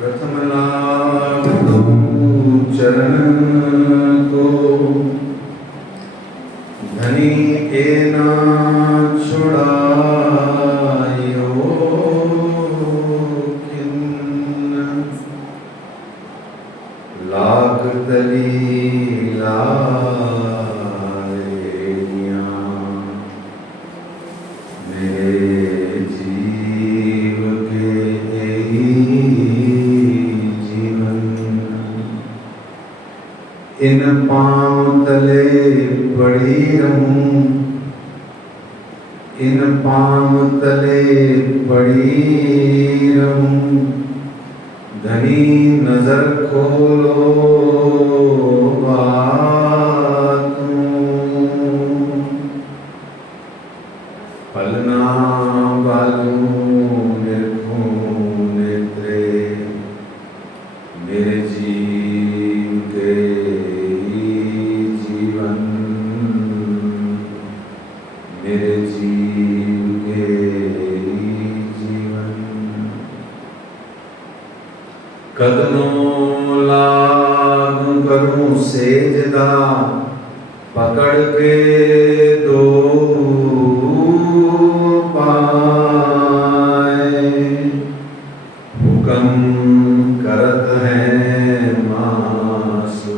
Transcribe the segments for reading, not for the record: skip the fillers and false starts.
प्रथम लाभ दो चरण को, धनी के ना छुड़ायो किन्न, लाख तली लारेनिया, मेरे जीव के जीवन। इन पांव तले पड़ी रहूं, इन पांव तले पड़ी रहूं, धनी नजर खोलो बातों, पलना बालू निर्भूम नेत्रे, मेरे जीव के जीवन, मेरे जीव के जीवन। कदमों लागू करूं सेजदा, पकड़ के दो पाए, हुक्म करत हैं मासूक,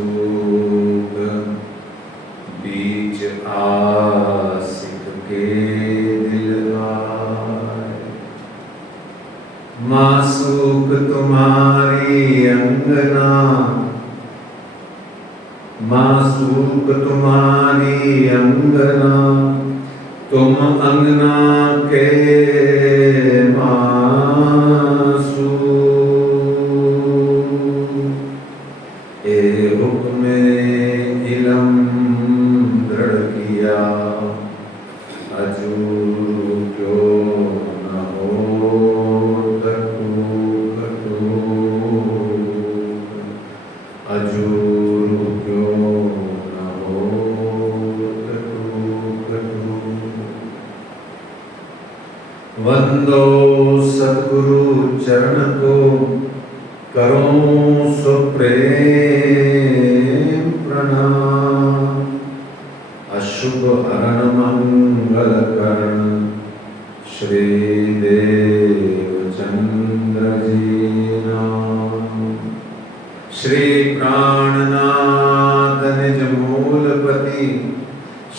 बीच आशिक के दिल आए। मासूक तुम्हारी अंगना, मासूक तुम्हारी अंगना, तुम अंगना के मासूक। ए हुक्म इलम दृढ़ किया, अजूर क्यों न हो अजूर क्यों न हो वंदो सद्गुरु चरण को, करो सुप्रेम प्रणाम। अशुभ अरण मंगल करण, श्री देवचंद्र जी नाम। श्री प्राणनाथ निज मूलपति,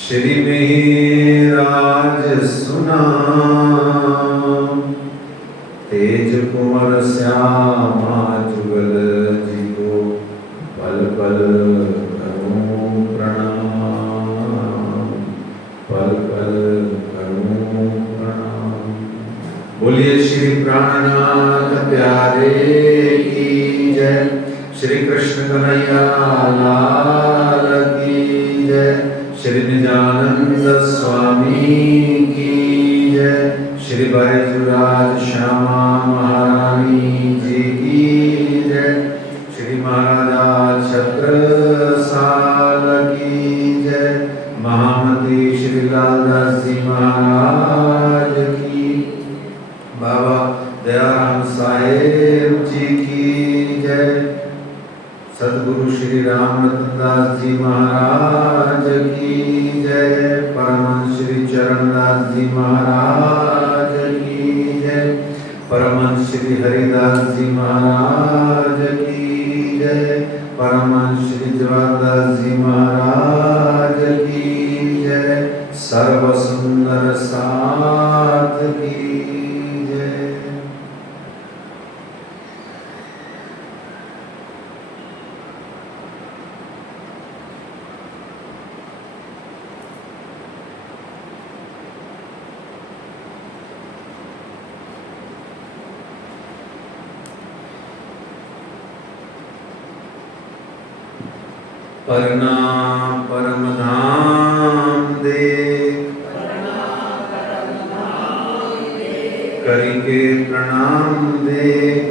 श्री मिहिराज सुनाम। तेज कुंवर श्यामा जुगल जी को, पल पल करूं प्रणाम, पल पल करूं प्रणाम। बोलिए श्री प्राणनाथ प्यारे की जय, श्री कृष्ण कन्हैया लाल की जय, श्री निजानंद स्वामी की जय, श्री बैजूराज श्यामा महारानी जी की जय, श्री महाराजा छत्रसाल की जय, महामती श्री लालदास जी महाराज की, बाबा दयाराम साहेब जी की जय, सद्गुरु श्री रामरतनदास जी महाराज की जय, परमहंस श्री चरणदास जी महाराज की जय, परमहंस श्री हरिदास जी महाराज की जय, परमहंस श्री जवाहरदास जी महाराज की जय, सर्व सुंदर साथ की जय। परना परम धाम देख, करके प्रणाम देख,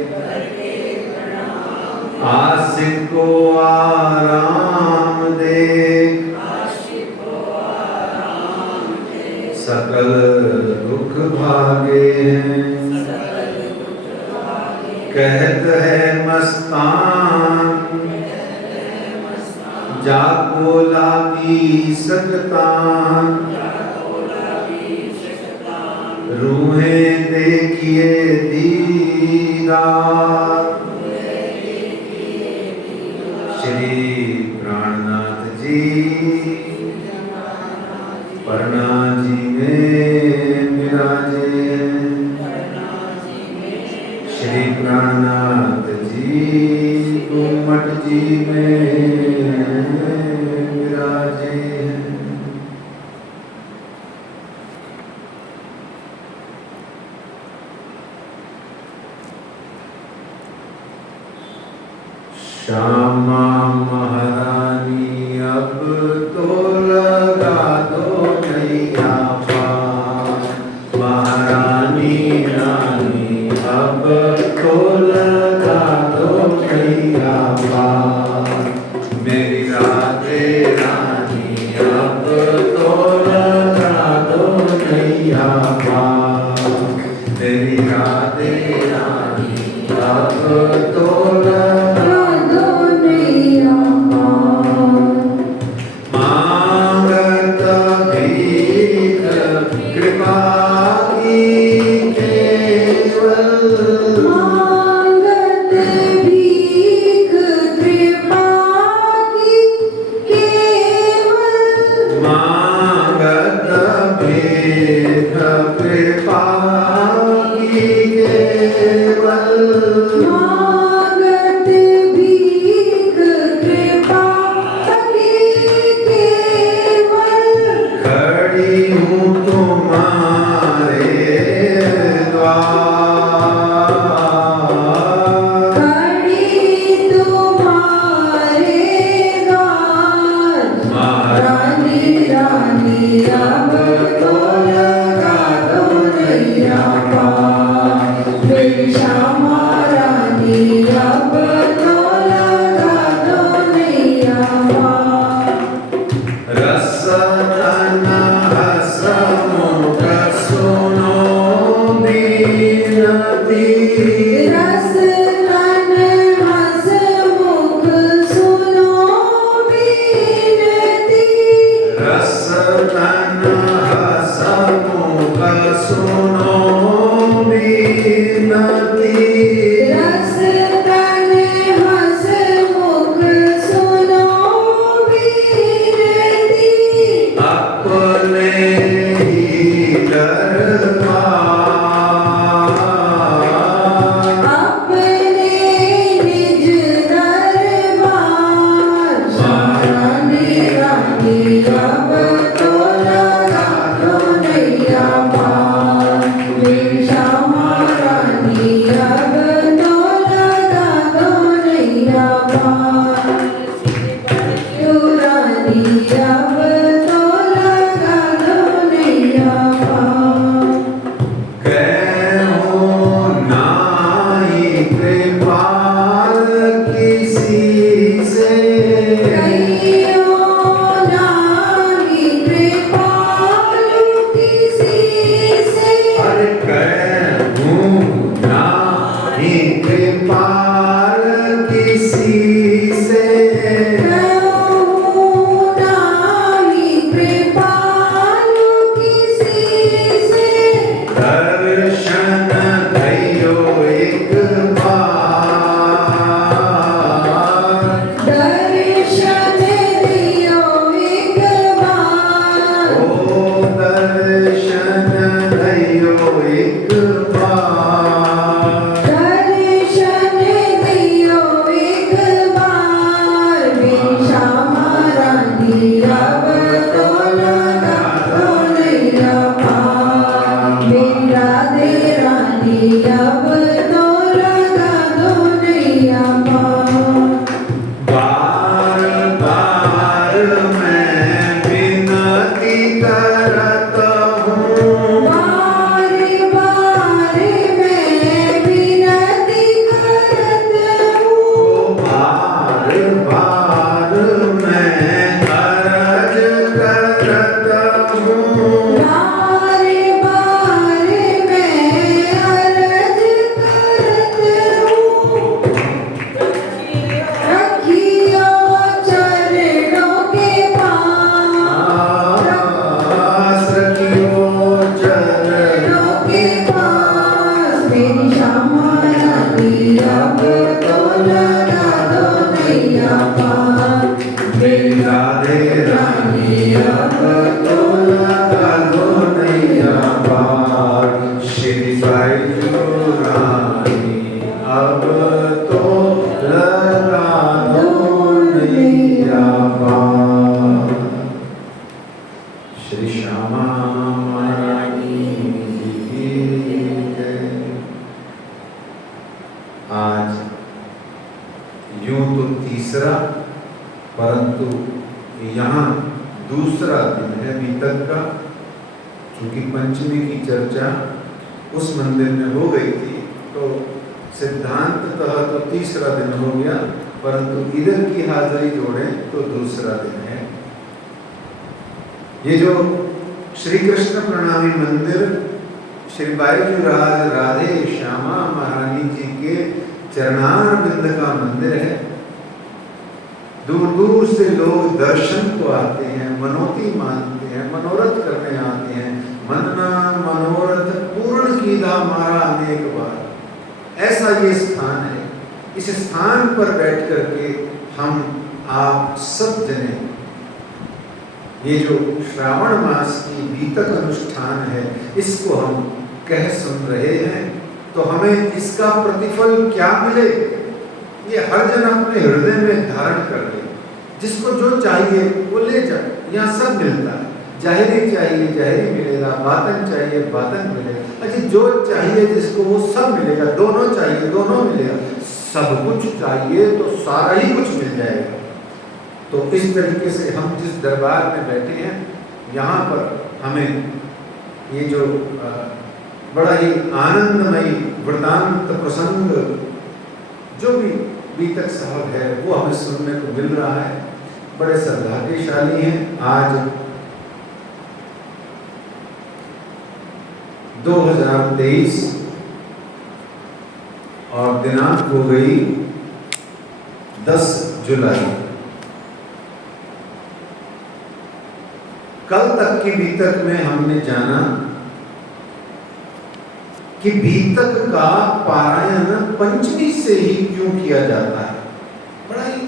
आशिक को आराम देख, सकल दुख भागे हैं, कहत है मस्तान जाको लागी सकतान रूहें देखिए दीदार श्री प्राणनाथ जी परणा जी में विराजे श्री प्राणनाथ जी गुम्मट जी में विराजे श्यामा महारानी अब तो लगा दो नैया पार महारानी रानी अब तो लगा दो नैया पार मेरी राधे रानी अब तो लगा दो नैया पार मेरी राधे रानी अब तो तीसरा, परंतु यहाँ दूसरा दिन है बीतक का। चूंकि पंचमी की चर्चा उस मंदिर में हो गई थी तो सिद्धांततः तो तीसरा दिन हो गया, परंतु इधर की हाजिरी जोड़ें तो दूसरा दिन है। ये जो श्री कृष्ण प्रणामी मंदिर श्री बाईजूराज राधे श्यामा महारानी जी के चरणारविंद का मंदिर है। दूर दूर से लोग दर्शन को आते हैं, मनोती मानते हैं, मनोरथ करने आते हैं। मनना मनोरथ पूर्ण कीधा हमारा अनेक बार, ऐसा ये स्थान है। इस स्थान पर बैठ करके हम आप सब जने ये जो श्रावण मास की बीतक अनुष्ठान है इसको हम कह सुन रहे हैं, तो हमें इसका प्रतिफल क्या मिले ये हर जन अपने हृदय में धारण कर ले। जिसको जो चाहिए वो ले जाए, यहाँ सब मिलता है। जाहिरी चाहिए जाहिरी मिलेगा, बातन चाहिए बातन मिलेगा। अच्छा, जो चाहिए जिसको वो सब मिलेगा, दोनों चाहिए दोनों मिलेगा, सब कुछ चाहिए तो सारा ही कुछ मिल जाएगा। तो इस तरीके से हम जिस दरबार में बैठे हैं यहाँ पर हमें ये जो बड़ा ही आनंदमयी वृतांत प्रसंग जो भी बीतक साहब है वो हमें सुनने को मिल रहा है। बड़े सौभाग्यशाली हैं। आज 2023 और दिनांक हो गई 10 जुलाई। कल तक की बीतक में हमने जाना कि बीतक का पारायण पंचमी से ही क्यों किया जाता है। बड़ा ही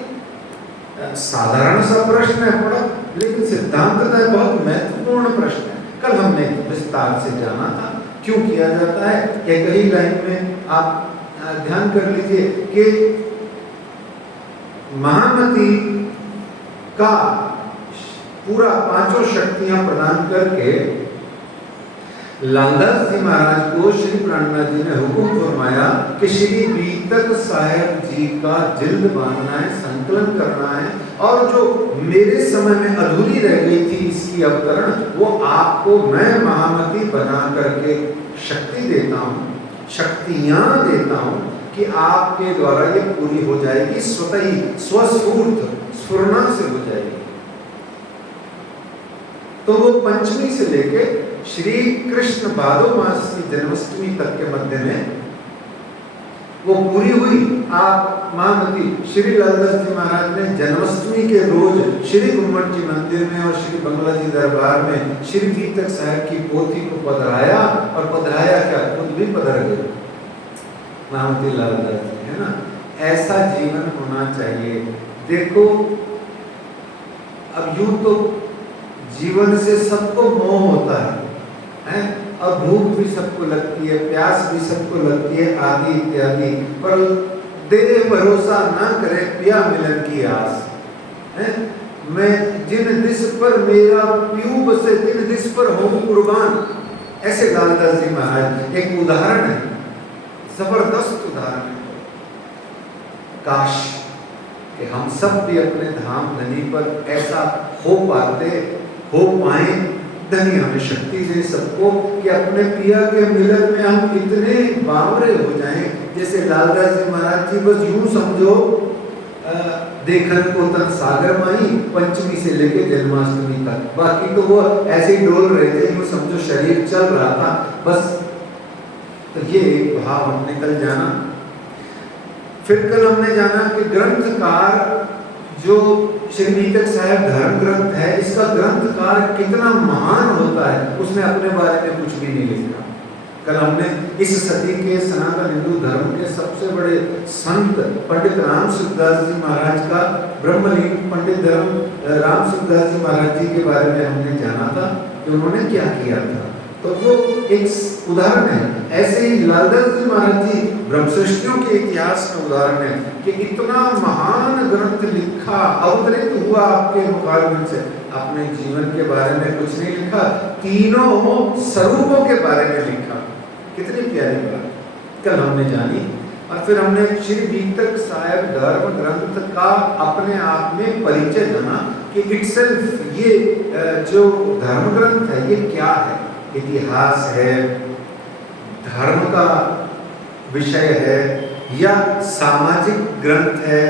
साधारण सा प्रश्न है, बड़ा लेकिन सिद्धांततः बहुत महत्वपूर्ण प्रश्न है। कल हमने विस्तार से जाना था क्यों किया जाता है। एक ही लाइन में आप ध्यान कर लीजिए कि महामती का पूरा पांचों शक्तियां प्रदान करके लालदास जी महाराज को श्री प्राणनाथ जी ने हुक्म फरमाया कि श्री बीतक साहेब जी का जिल्द बांधना है, संकलन करना है, और जो मेरे समय में अधूरी रह गई थी इसकी अवतरण वो आपको मैं महामती बना करके शक्ति देता हूँ, शक्तियां देता हूँ कि आपके द्वारा ये पूरी हो जाएगी। स्वतः ही स्वस्फूर्त स्फुरना से हो जाएगी। तो वो पंचमी से लेके श्री कृष्ण भादो मास की जन्माष्टमी तक के मध्य में वो पूरी हुई। आप महामती श्री लालदास जी महाराज ने जन्माष्टमी के रोज श्री गुम्मट जी मंदिर में और श्री बंगला जी दरबार में श्री बीतक साहब की पोथी को पधराया, और पधराया क्या, खुद भी पधर गए महामती लालदास जी, है ना। ऐसा जीवन होना चाहिए। देखो अब यूं तो जीवन से सबको मोह होता है, अब भूख भी सबको लगती है, प्यास भी सबको लगती है, आदि इत्यादि, पर दे भरोसा ना करे पिया मिलन की आस है। मैं जिन दिस पर मेरा प्यूब से जिन दिस पर हूँ कुर्बान, ऐसे लालदास जी महाराज एक उदाहरण है, जबरदस्त उदाहरण है। काश कि हम सब भी अपने धाम धनी पर ऐसा हो पाए। धनी हमें शक्ति दे सबको कि अपने पिया के मिलन में हम इतने बावरे हो जाएं, जैसे लालदास जी महाराज जी बस यूं समझो देखन को तन सागर माई पंचमी से लेके जन्माष्टमी तक, बाकी तो वो ऐसे ही डोल रहे थे, यूं समझो शरीर चल रहा था बस। तो ये एक भाव हमने कल जाना। फिर कल हमने जाना कि ग्रंथकार जो श्री बीतक साहब धर्म ग्रंथ है, इसका ग्रंथकार कितना महान होता है, उसने अपने बारे में कुछ भी नहीं लिखा। कल हमने इस सदी के सनातन हिंदू धर्म के सबसे बड़े संत पंडित राम सुखदास जी महाराज का ब्रह्मलीन पंडित राम सुखदास जी महाराज जी के बारे में हमने जाना था कि उन्होंने क्या किया था। तो वो एक उदाहरण है। ऐसे ही लालदास जी महाराज जी ब्रह्मसृष्टियों के इतिहास में उदाहरण है कि इतना महान ग्रंथ लिखा, अवतरित हुआ आपके मुखारबिंद से, अपने जीवन के बारे में कुछ नहीं लिखा, तीनों स्वरूपों के बारे में लिखा। कितनी प्यारी बात कल हमने जानी और फिर हमने श्री बीतक साहेब धर्म ग्रंथ का अपने आप में परिचय जाना कि इटसेल्फ ये जो धर्म ग्रंथ है ये क्या है। इतिहास है, धर्म का विषय है, या सामाजिक ग्रंथ है,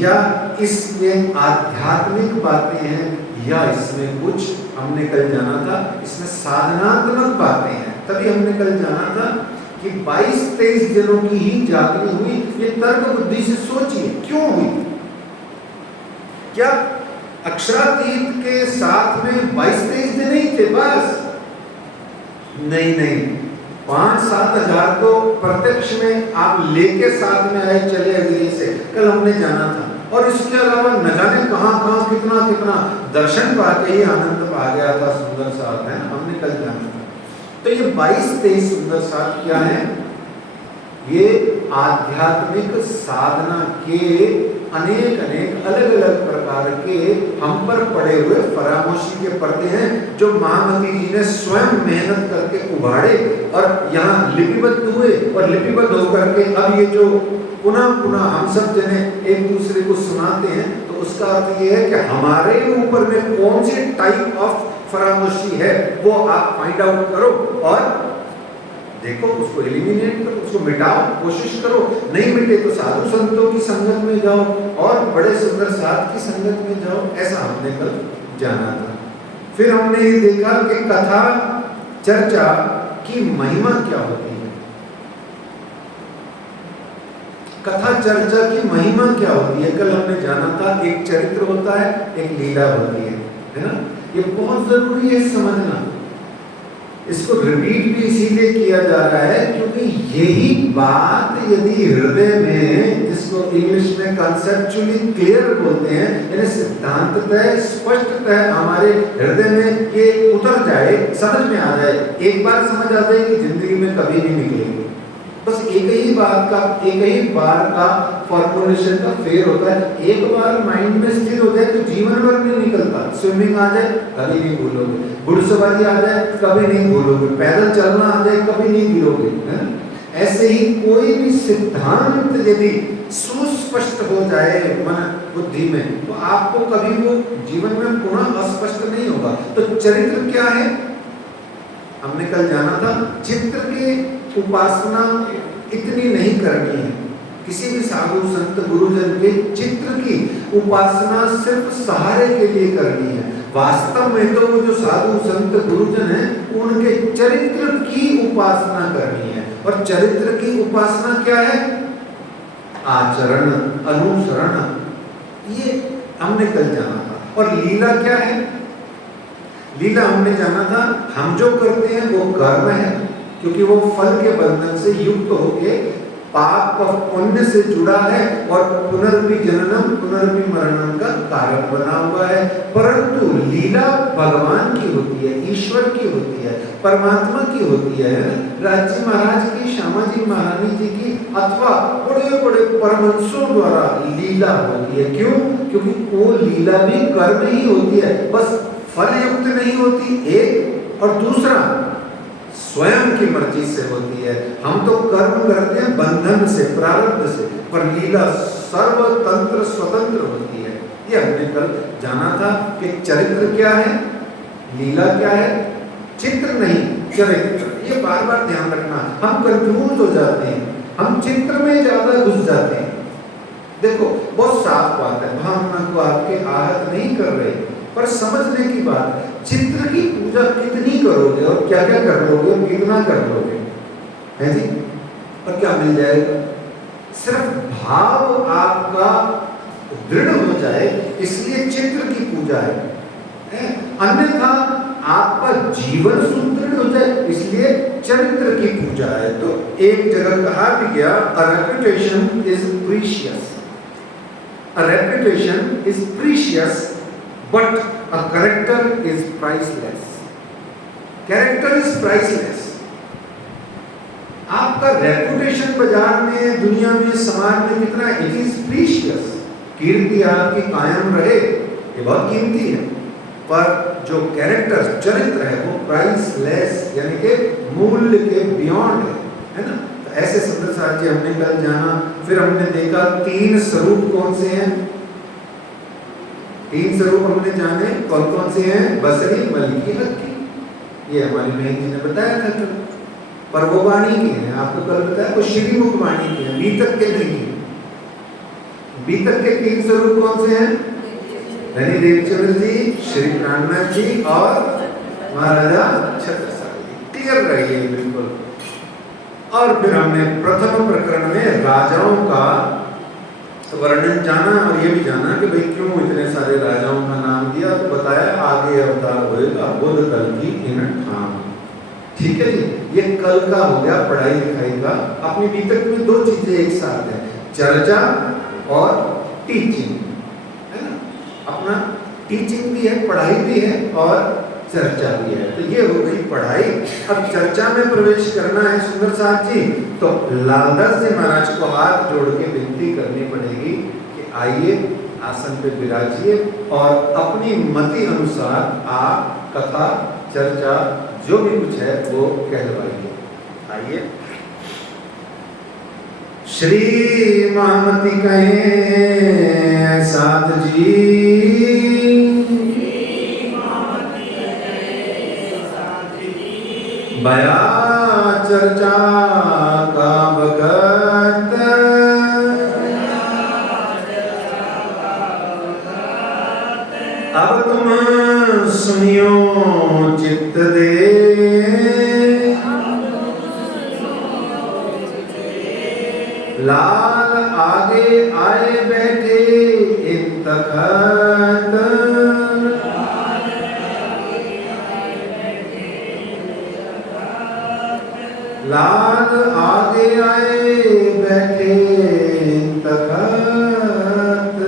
या इसमें आध्यात्मिक बातें हैं, या इसमें कुछ हमने कल जाना था इसमें साधनात्मक बातें हैं। तभी हमने कल जाना था कि 22-23 जनों की ही जागनी हुई। ये तर्क बुद्धि से सोचिए क्यों हुई। क्या अक्षरातीत के साथ में 22-23 दिन ही थे बस? नहीं, 5-7 हजार तो प्रत्यक्ष में आप लेके साथ में आए चले गए से कल हमने जाना था। और इसके अलावा न जाने कहां कितना दर्शन पाके ही आनंद पा गया था। सुंदर साथ है ना, हमने कल जाना था। तो ये 22-23 सुंदर साथ क्या है? ये आध्यात्मिक साधना के अनेक अलग अलग प्रकार के हम पर पड़े हुए फरामोशी के पर्दे हैं जो महामती जी ने स्वयं मेहनत करके उभारे और यहाँ लिपिबद्ध हुए। और लिपिबद्ध होकर के अब ये जो पुनः हम सब जने एक दूसरे को सुनाते हैं, तो उसका अर्थ ये है कि हमारे ऊपर में कौन सी टाइप ऑफ फरामोशी है वो आप फाइंड आउट करो और देखो, उसको एलिमिनेट करो, उसको मिटाओ, कोशिश करो। नहीं मिटे तो साधु संतों की संगत में जाओ और बड़े सुंदर साथ की संगत में जाओ। ऐसा हमने कल जाना था। फिर हमने ये देखा कि कथा चर्चा की महिमा क्या होती है। कथा चर्चा की महिमा क्या होती है कल हमने जाना था। एक चरित्र होता है, एक लीला होती है ना। ये बहुत जरूरी है समझना। इसको रिपीट भी इसीलिए किया जा रहा है क्योंकि यही बात यदि हृदय में, जिसको इंग्लिश में कंसेप्चुअली क्लियर बोलते हैं, यानी सिद्धांततः स्पष्टतः हमारे हृदय में ये उतर जाए, समझ में आ जाए, एक बार समझ आ जाए कि जिंदगी में कभी नहीं निकलेगी। बस एक ही बार का फॉर्मुलेशन का फेर होता है। एक बार माइंड में स्थिर हो जाए तो जीवन भर नहीं निकलता। स्विमिंग आ जाए कभी नहीं भूलोगे, घुड़सवारी आ जाए कभी नहीं भूलोगे, पैदल चलना आ जाए कभी नहीं भूलोगे। ऐसे ही कोई भी सिद्धांत यदि सुस्पष्ट हो जाए मन बुद्धि में तो आपको कभी वो जीवन में पुनः अस्पष्ट नहीं होगा। तो चरित्र क्या है हमने कल जाना था। चित्र की उपासना इतनी नहीं करनी है। किसी भी साधु संत गुरुजन के चित्र की उपासना सिर्फ सहारे के लिए करनी है। वास्तव में तो वो जो साधु संत गुरुजन हैं उनके चरित्र की उपासना करनी है। और चरित्र की उपासना क्या है? आचरण, अनुसरण, ये हमने कल जाना था। और लीला क्या है? लीला हमने जाना था हम जो करते हैं वो कर्म है, क्योंकि वो फल के बंधन से युक्त होके पाप और पुण्य से जुड़ा है और पुनर्वि जननम पुनर्वि मरणम का कारण बना हुआ है। परंतु लीला भगवान की होती है, ईश्वर की होती है, परमात्मा की होती है। राजी महाराज की, श्यामाजी महारानी जी की, अथवा बड़े बड़े परमहंसों द्वारा लीला होती है। क्यों? क्योंकि वो लीला भी कर्म ही होती है, बस फल युक्त नहीं होती, एक, और दूसरा स्वयं की मर्जी से होती है। हम तो कर्म करते हैं बंधन से, प्रारब्ध से, पर लीला सर्वतंत्र स्वतंत्र होती है। ये हमने कल जाना था कि चरित्र क्या है, लीला क्या है। चित्र नहीं, चरित्र। ये बार बार ध्यान रखना। हम कंफ्यूज हो जाते हैं, हम चित्र में ज्यादा घुस जाते हैं। देखो बहुत साफ बात है, भावना को आपके आहत नहीं कर रहे, पर समझने की बात, चित्र की पूजा कितनी करोगे और क्या क्या कर लोगे और कितना कर लोगे, है जी? और क्या मिल जाएगा? सिर्फ भाव आपका दृढ़ हो जाए इसलिए चित्र की पूजा है। अन्यथा आपका जीवन सुदृढ़ हो जाए इसलिए चरित्र की पूजा है। तो एक जगह कहा भी गया, अ reputation is precious, a reputation is precious but a character is priceless. Character is priceless. आपका रेपुटेशन बाजार में, दुनिया में, समाज में कितना, it is precious. कीर्ति आपकी कायम रहे ये बहुत कीमती है, पर जो कैरेक्टर, चरित्र है वो प्राइसलेस, यानी कि मूल्य के बियॉन्ड है ना। ऐसे सुंदर साथ जी हमने कल जाना, फिर हमने देखा 3 स्वरूप कौन से हैं। 3 स्वरूप हमने जाने कौन कौन से हैं, बसरी, मलकी, हक्की। ये हमारी बहन जी ने बताया था कल, पर वो वाणी के हैं, आपको कल बताया वो श्रीमुख वाणी के हैं, बीतक के नहीं। बीतक के 3 स्वरूप कौन से हैं, धनी देवचंद्र जी, श्री प्राणनाथ जी और महाराजा छत्रसाल जी। क्लियर रहिए बिल्कुल। और फिर हमने प्रथम प्रकरण में राजाओं का वर्णन जाना और ये भी जाना कि भाई क्यों इतने सारे राजाओं का नाम दिया, तो बताया आगे अवतार होएगा बुध कल की इन ठाम। ठीक है जी, ये कल का हो गया पढ़ाई लिखाई का। अपनी बीतक में 2 चीजें एक साथ है, चर्चा और टीचिंग, है ना। अपना टीचिंग भी है, पढ़ाई भी है और चर्चा भी है। तो ये हो गई पढ़ाई। अब चर्चा में प्रवेश करना है सुंदर साथ जी, तो लालदास जी महाराज को हाथ जोड़ के विनती करनी पड़ेगी कि आइए आसन पे विराजिए और अपनी मति अनुसार आप कथा चर्चा जो भी कुछ है वो कहलवाइए। आइए। श्री महामति कहे साथ जी, बया चर्चा का भगत, अब तुम सुनियो चित्त दे, लाल आगे आए बैठे इन तखत, लाल आगे आए बैठे इन तखत।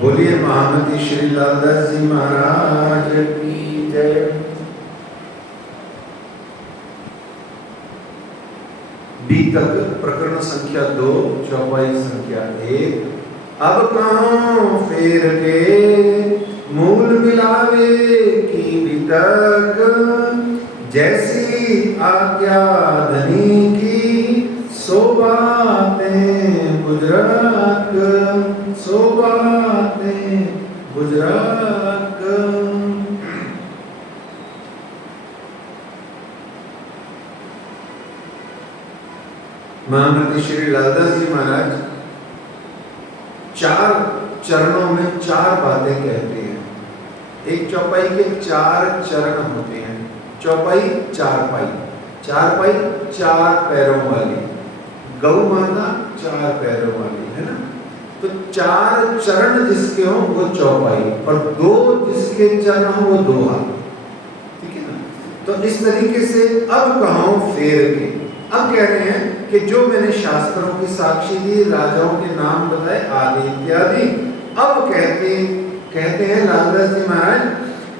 बोलिए महामती श्री लालदास जी महाराज की जय। बीतक प्रकरण संख्या 2, चौपाई संख्या 1। अब कहाँ फेर के मूल मिलावे की बीतक, जैसी आज्ञा धनी की सो बातें गुजरात, सो बातें गुजरात। महामती श्री लालदास जी महाराज 4 चरणों में 4 बातें कहते हैं। एक चौपाई के 4 चरण होते हैं। चौपाई 4 पाई, 4 पाई 4 पैरों वाली, गौ माता 4 पैरों वाली, है ना। तो 4 चरण जिसके हों वो चौपाई, और 2 जिसके चरण हों वो 2 हाथ, ठीक है ना। तो इस तरीके से अब कहां फेर के, अब कह रहे हैं कि जो मैंने शास्त्रों की साक्षी दी, राजाओं के नाम बताए आदि इत्यादि, अब कहते हैं लालदास जी महाराज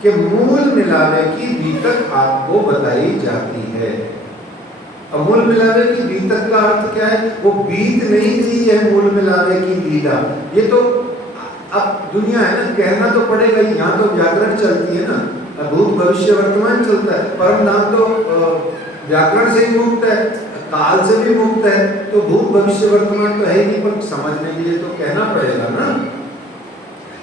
कि मूल मिलावे की बीतक आपको बताई जाती है। अब मूल मिलावे की बीतक का अर्थ क्या है, वो बीत नहीं दी है मूल मिलावे की लीला। ये तो अब दुनिया है ना, कहना तो पड़ेगा, यहाँ तो व्याकरण चलती है ना, भूत भविष्य वर्तमान चलता है, परम नाम तो व्याकरण से ही मुक्त है, काल से भी मुक्त है, तो भूत भविष्य वर्तमान तो है ही नहीं, पर समझने के लिए तो कहना पड़ेगा ना।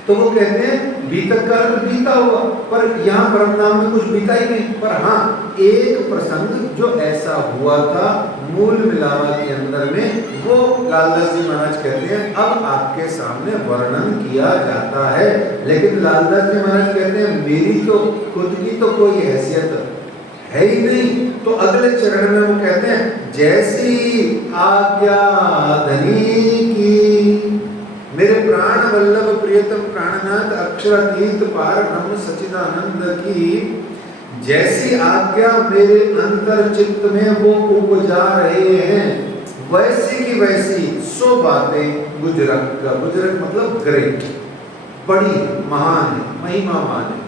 तो वो कहते हैं बीतक का अर्थ बीता हुआ, पर यहाँ परम नाम में कुछ बीता ही नहीं। पर हाँ, एक प्रसंग जो ऐसा हुआ था मूल मिलावा के अंदर में, वो लालदास जी महाराज कहते हैं अब आपके सामने वर्णन किया जाता है। लेकिन लालदास जी महाराज कहते हैं मेरी तो खुद की तो कोई हैसियत है ही नहीं। तो अगले चरण में वो कहते हैं जैसी आज्ञा धनी की, मेरे प्राण वल्लभ प्रियतम प्राणनाथ अक्षरातीत पार ब्रह्म सच्चिदानंद की जैसी आज्ञा मेरे अंतर चित्त में वो उपजा रहे हैं, वैसी की वैसी सो बातें गुजरक, गुजरक मतलब ग्रेट, बड़ी महान है, महिमावान है।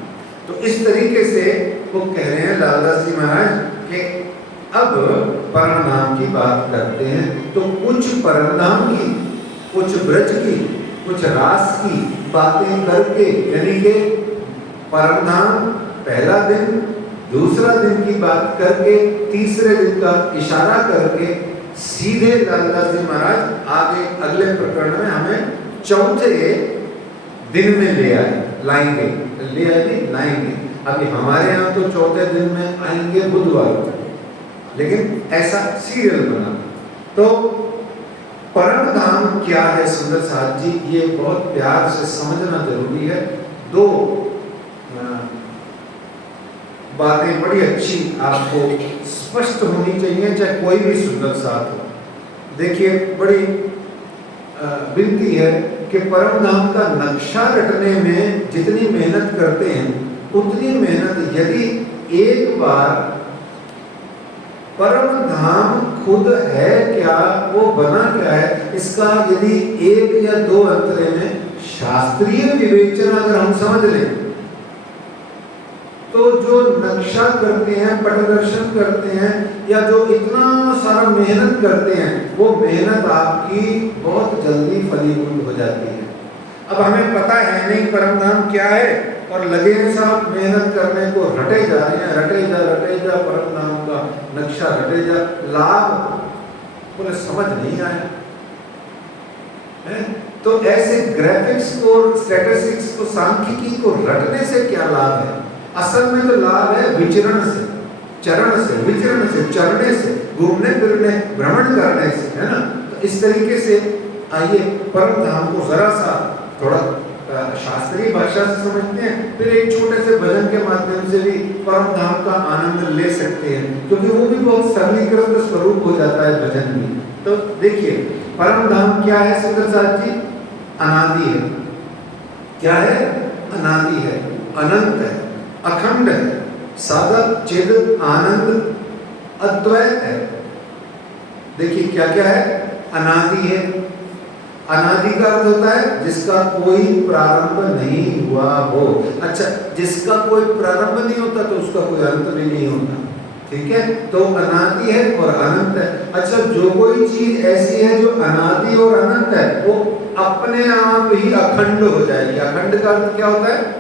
तो इस तरीके से वो कह रहे हैं लालदास जी महाराज कि अब परम नाम की बात करते हैं। तो कुछ परम नाम की, कुछ ब्रज की, कुछ रास की बातें करके, यानी कि परम धाम पहला दिन, दूसरा दिन की बात करके तीसरे दिन का इशारा करके सीधे लालदास जी महाराज आगे अगले प्रकरण में हमें चौथे दिन में ले आए, लाएंगे, ले आएंगे, लाएंगे। अभी हमारे यहाँ तो चौथे दिन में आएंगे बुधवार को, लेकिन ऐसा सीरियल बना। तो परम धाम क्या है सुंदर साथ जी, ये बहुत प्यार से समझना जरूरी है। दो बातें बड़ी अच्छी आपको स्पष्ट होनी चाहिए, चाहे कोई भी सुंदर साथ हो। देखिए, बड़ी विनती है कि परम धाम का नक्शा रटने में जितनी मेहनत करते हैं, उतनी मेहनत यदि एक बार परम धाम खुद है क्या, वो बना क्या है, इसका यदि एक या दो अंतरे में शास्त्रीय विवेचन अगर हम समझ लें, तो जो नक्शा करते हैं, पटदर्शन करते हैं, या जो इतना सारा मेहनत करते हैं, वो मेहनत आपकी बहुत जल्दी फलीभूत हो जाती है। अब हमें पता है नहीं परम धाम क्या है, और लगे हैं साहब मेहनत करने को, रटे जा रहे हैं, रटे जा परम धाम का नक्शा, रटे जा, लाभ बोले समझ नहीं आया है। तो ऐसे ग्राफिक्स को, स्टैटिस्टिक्स को, सांख्यिकी को रटने से क्या लाभ है? असल में तो लाभ है विचरण से, चरण से, विचरण से, चरणे से, घूमने फिरने, भ्रमण करने से, है ना। तो इस तरीके से आइए परम धाम को जरा सा थोड़ा शास्त्रीय भाषा से समझते हैं, फिर एक छोटे से भजन के माध्यम से भी परम धाम का आनंद ले सकते हैं, क्योंकि वो भी बहुत सरलीकृत स्वरूप हो जाता है भजन भी। तो देखिए, परम धाम क्या है सुंदर साथ जी? अनादि है। क्या है? अनादि है, अनंत है, अखंड है, साधक चिद आनंद अद्वैत है। देखिए क्या क्या है? अनादि है। अनादि का अर्थ होता है जिसका कोई प्रारंभ नहीं हुआ हो। अच्छा, जिसका कोई प्रारंभ नहीं होता तो उसका कोई अंत भी नहीं होता, ठीक है। तो अनादि है और अनंत है। अच्छा, जो कोई चीज ऐसी है जो अनादि और अनंत है, वो अपने आप ही अखंड हो जाएगी। अखंड का अर्थ क्या होता है?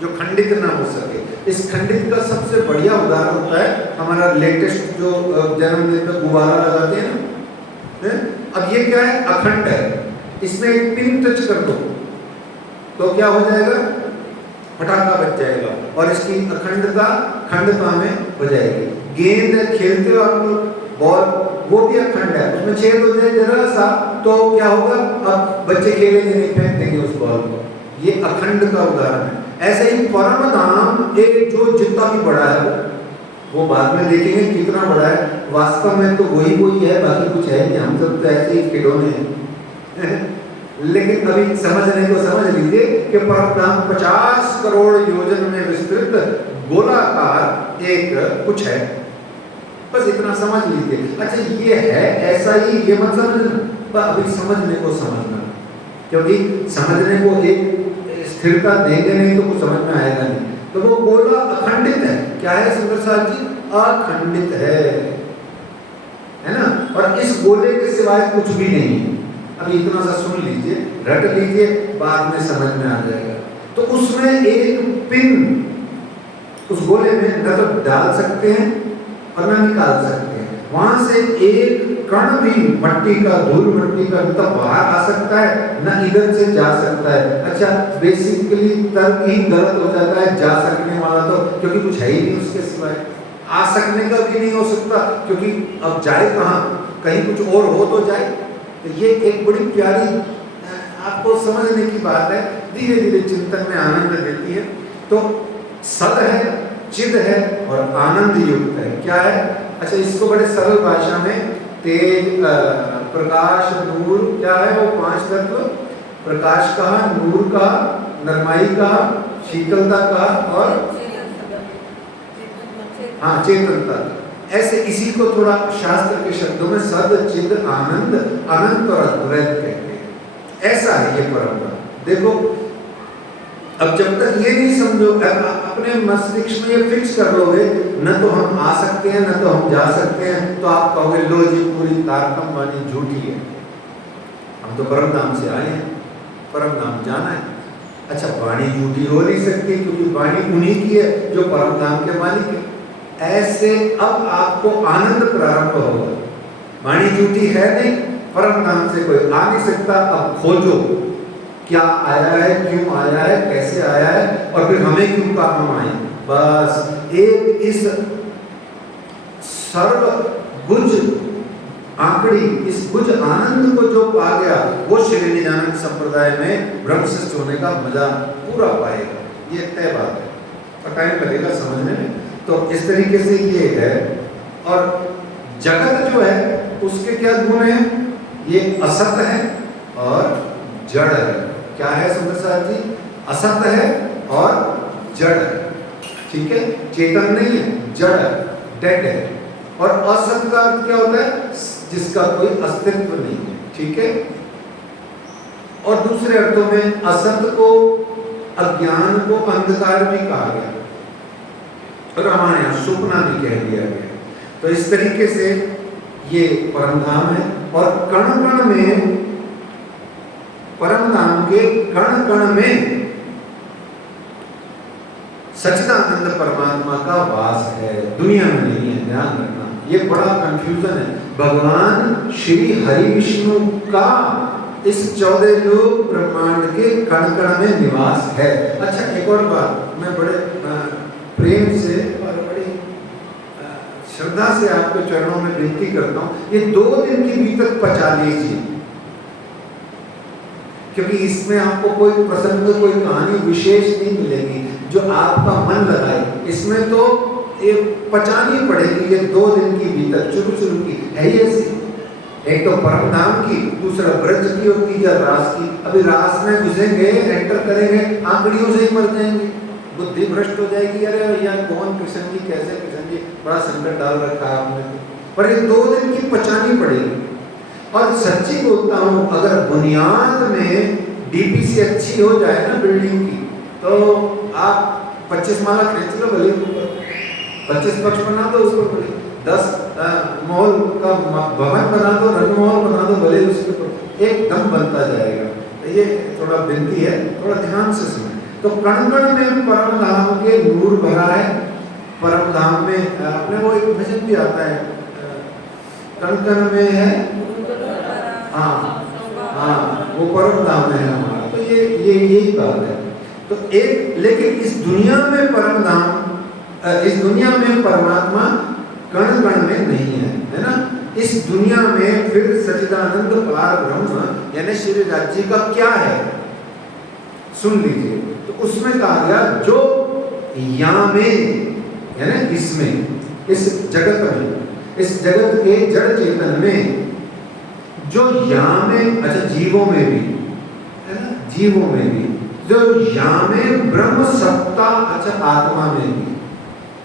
जो खंडित ना हो सके। इस खंडित का सबसे बढ़िया उदाहरण होता है हमारा लेटेस्ट जो जन्मदिन पे गुब्बारा लगाते हैं ना। अब ये क्या है? अखंड है। इसमें एक पिन टच कर दो तो क्या हो जाएगा? पटाखा बच जाएगा और इसकी अखंडता खंडता में हो जाएगी। गेंद खेलते हो आप लोग, बॉल, वो भी अखंड है, उसमें छेद हो जाए जरा सा तो क्या होगा? अब बच्चे खेलेंगे नहीं, फेंक देंगे उस बॉल को। ये अखंड का उदाहरण है। ऐसे ही परम धाम एक जो जितना भी बड़ा है, वो बाद में देखेंगे कितना बड़ा है, वास्तव में तो वही है, बाकी कुछ है नहीं। हम सब तो ऐसे ही खिलौने हैं लेकिन अभी समझने को समझ लीजिए कि परम धाम 50 करोड़ योजन में विस्तृत गोलाकार एक कुछ है, बस इतना समझ लीजिए। अच्छा, ये है ऐसा ही, ये मत समझना, अभी समझने को समझना, क्योंकि समझने को एक स्थिरता देंगे नहीं तो कुछ समझ में आएगा नहीं। तो वो गोला अखंडित है। क्या है सुंदर साहब जी? अखंडित है ना। और इस गोले के सिवाय कुछ भी नहीं है। अब इतना सा सुन लीजिए, रट लीजिए, बाद में समझ में आ जाएगा। तो उसमें एक पिन उस गोले में न तो डाल सकते हैं और न निकाल सकते हैं। वहां से एक कण भी मट्टी का, धूल मिट्टी का न तो बाहर आ सकता है, न इधर से जा सकता है। अच्छा, बेसिकली तर्क ही गलत हो जाता है, जा सकने वाला तो, क्योंकि कुछ है ही नहीं उसके सिवाय। आ सकने का भी नहीं हो सकता, क्योंकि अब जाए कहाँ? कहीं कुछ और हो तो जाए। तो ये एक बड़ी प्यारी आपको समझने की बात है, धीरे धीरे चिंतन में आनंद देती है। तो सद है, चिद है और आनंद युक्त है। क्या है? अच्छा, इसको बड़े सरल भाषा में तेज, प्रकाश, नूर, क्या है वो 5 तत्व? प्रकाश कहा, नूर कहा, नरमाई कहा, शीतलता कहा और हाँ, चेतनता। ऐसे इसी को थोड़ा शास्त्र के शब्दों में सद, चिद, आनंद, अनंत और अद्वैत कहते हैं। ऐसा है ये परंपरा। देखो, अब जब तक ये नहीं समझो, अपने मस्तिष्क में ये फिक्स कर लोगे, न तो हम आ सकते हैं न तो हम जा सकते हैं, तो आप कहोगे लो जी, पूरी तारतम वाणी झूठी है। हम तो परम धाम से आए हैं, परम धाम जाना है। अच्छा, वाणी झूठी हो नहीं सकती क्योंकि वाणी उन्हीं की है जो परम धाम के मालिक है। ऐसे अब आपको आनंद प्रारंभ होगा। वाणी झूठी है नहीं, परम धाम से कोई आ नहीं सकता। अब खोजो क्या आया है, क्यों आया है, कैसे आया है, और फिर हमें क्यों काम आए। बस एक इस सर्व गुज आंकड़ी, इस गुज आनंद को जो पा गया वो श्री निजानंद संप्रदाय में ब्रह्मशिष्ट होने का मजा पूरा पाएगा। ये तय बात है और टाइम लगेगा समझने में। तो इस तरीके से ये है। और जगत जो है उसके क्या गुण है? ये असत है और जड़ है। क्या है सुंदर साहब जी? असत है और जड़ है। ठीक है, चेतन नहीं है, जड़ है, डेड है। और असत का अर्थ क्या होता है? जिसका कोई अस्तित्व नहीं है। ठीक है, और दूसरे अर्थों में असत को, अज्ञान को अंधकार भी कहा गया और हमारे यहाँ सुपना भी कह दिया गया। तो इस तरीके से ये परम धाम है। और कण कण में, परम धाम के कण कण में सच्चिदानंद परमात्मा का वास है, दुनिया में नहीं है। ध्यान रखना, ये बड़ा कंफ्यूजन है। भगवान श्री हरि विष्णु का इस 14 लोक ब्रह्मांड के कण कण में निवास है। अच्छा, एक और बात मैं बड़े प्रेम से और बड़ी श्रद्धा से आपके चरणों में विनती करता हूँ, ये 2 दिन के भीतर पचा लीजिए, क्योंकि इसमें आपको कोई प्रसंग, कोई कहानी विशेष नहीं मिलेगी जो आपका मन लगाए। इसमें तो ये पचानी पड़ेगी, ये 2 दिन की भीतर शुरू की है ही ऐसी। एक तो परम धाम की, दूसरा ब्रज की और तीसरा रास की। अभी रास में घुसेंगे, एंटर करेंगे, आंकड़ियों से ही मर जाएंगे, बुद्धि भ्रष्ट हो जाएगी। अरे यार कौन कृष्ण जी, कैसे कृष्ण जी, बड़ा संकट डाल रखा है आपने। पर ये 2 दिन की पचानी पड़ेगी। और सच्ची बोलता हूँ, अगर बुनियाद में डीपीसी अच्छी हो जाए ना बिल्डिंग की, तो आप 25 माला खींच लो भले, 25 पक्ष बना दो उसको, भले 10 महल का भवन बना दो, रंगमहल बना दो भले, उसके ऊपर एकदम बनता जाएगा। ये थोड़ा विनती है, थोड़ा ध्यान से सुने। तो कण कण में परम धाम के नूर भरा है। परम धाम में अपने वो एक भजन भी आता है, कण कण में है, हाँ हाँ, वो परम धाम है हमारा। तो ये यही बात है। तो एक, लेकिन इस दुनिया में परम धाम, इस दुनिया में परमात्मा कण कण में नहीं है ना। इस दुनिया में फिर सच्चिदानंद पार ब्रह्म यानी श्री राज्य का क्या है, सुन लीजिए। तो उसमें कहा गया जो यहाँ में यानी इसमें, इस जगत में, इस जगत के जड़ चेतन में, जो यहाँ में, अच्छा जीवों में भी है ना, जीवों में भी जो यहाँ में ब्रह्म सत्ता, अच्छा आत्मा में भी,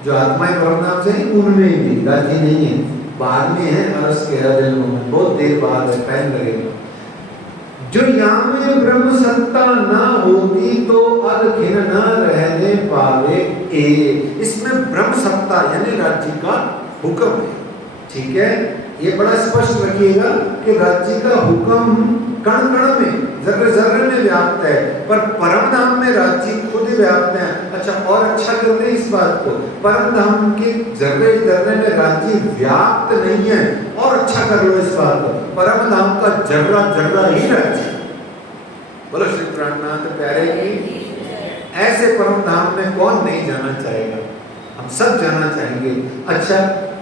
जो आत्माएं परमधाम से हैं उनमें भी, राजी नहीं है, बाद में है, अरस के दिल में बहुत देर बाद है, टाइम लगेगा। जो यहाँ में ब्रह्म सत्ता ना होती तो अदखिन न रहने पावे ए। इसमें ब्रह्म सत्ता यानी राज्य का हुक्म है। ठीक है, ये बड़ा स्पष्ट रखिएगा कि राज्य का हुक्म कण कण में, जर्रे जर्रे में व्याप्त है, पर परम धाम में राज्य खुद ही व्याप्त है। अच्छा, और अच्छा कर ले इस बात को, परम धाम के जर्रे जर्रे में राज्य व्याप्त नहीं है। और अच्छा कर लो इस बात को, परम धाम का जर्रा जर्रा ही राज्य। बोलो श्री प्राणनाथ प्यारे की। ऐसे परम धाम में कौन नहीं जाना चाहेगा? हम सब जाना चाहेंगे। अच्छा,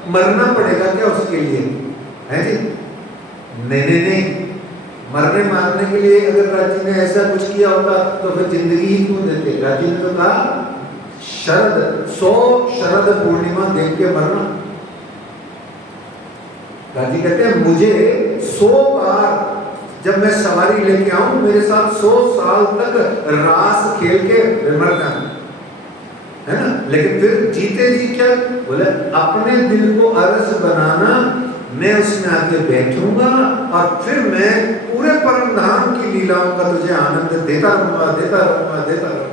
मरना पड़ेगा क्या उसके लिए? है जी? नहीं, मरने मारने के लिए अगर राज्य ने ऐसा कुछ किया होता तो फिर जिंदगी ही क्यों देते? राज्य ने तो कहा शरद 100 शरद पूर्णिमा देख के मरना। राज्य कहते हैं मुझे 100 बार जब मैं सवारी लेके आऊं, मेरे साथ 100 साल तक रास खेल के मर जाना, है ना। लेकिन फिर जीते जी क्या बोले, अपने दिल को अरस बनाना, मैं उसमें आके बैठूंगा और फिर मैं पूरे परम धाम की लीलाओं का तुझे आनंद देता रहूंगा, देता रहूंगा, देता रहूंगा।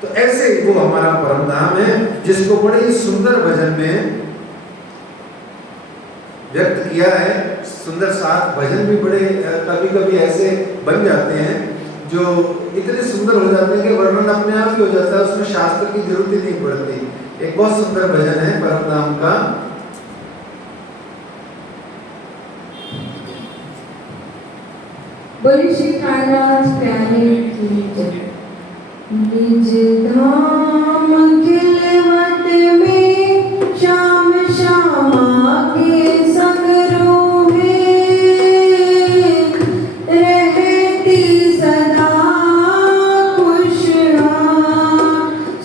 तो ऐसे वो हमारा परम धाम है, जिसको बड़े ही सुंदर भजन में व्यक्त किया है। सुंदर साथ भजन भी बड़े कभी कभी ऐसे बन जाते हैं जो इतने सुंदर हो जाते हैं कि वर्णन अपने आप ही हो जाता है, उसमें शास्त्र की जरूरत ही नहीं पड़ती। एक बहुत सुंदर भजन है परम धाम का। बोलिए श्री कायनाथ प्यारे की जय। निज धाम खिलवत में श्याम श्यामा के संग रोहे, रहती सदा खुशहाल,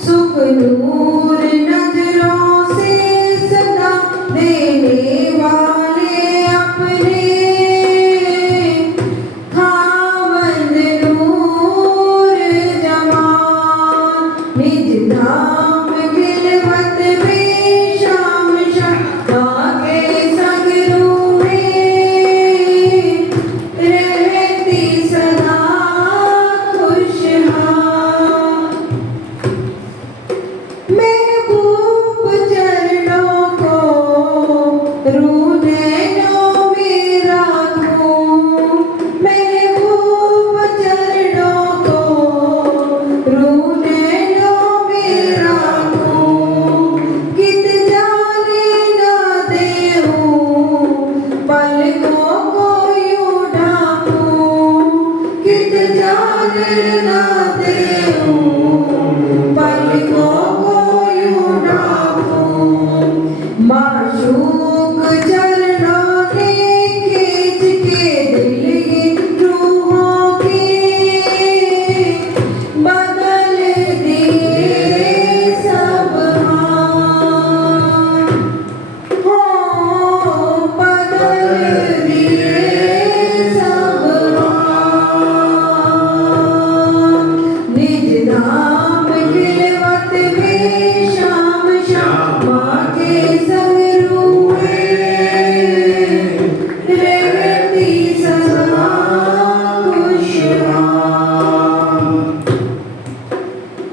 सुख नूर नजरों से सदा देने वाले अपने, खावंद नूर जमाल, निज धाम खिलवत में श्याम श्यामा के संग रोहे, रहती सदा खुशहाल। महबूब चरणों को रू नैनों में राखूं, महबूब चरणों को रू नैनों में राखूं, कित जाने ना देऊं पलकों को यूं ढांपूं, कित जाने ना देऊं पलकों को यूं ढांपूं। माशूक चरणों ने खींच के दिल ये रूहों के, बदल दिए सब हाल, हो बदल दिए सब हाल। निज धाम खिलवत में श्याम श्यामा के संग रोहे, रहती सदा खुशहाल।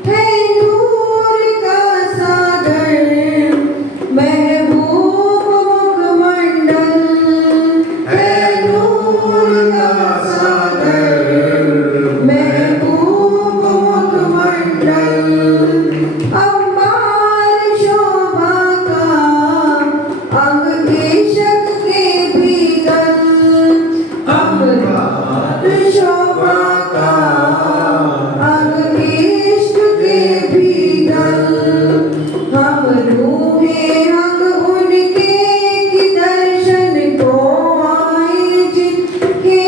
है नूर का सागर महबूब मुखमंडल, है नूर का सागर महबूब मुखमंडल, अंबार शोभा का अंग इश्क के भीगल, अंबार शोभा का अंग इश्क के भीगल, हम रूहे अंग उनके कि दर्शन को आए जिनके,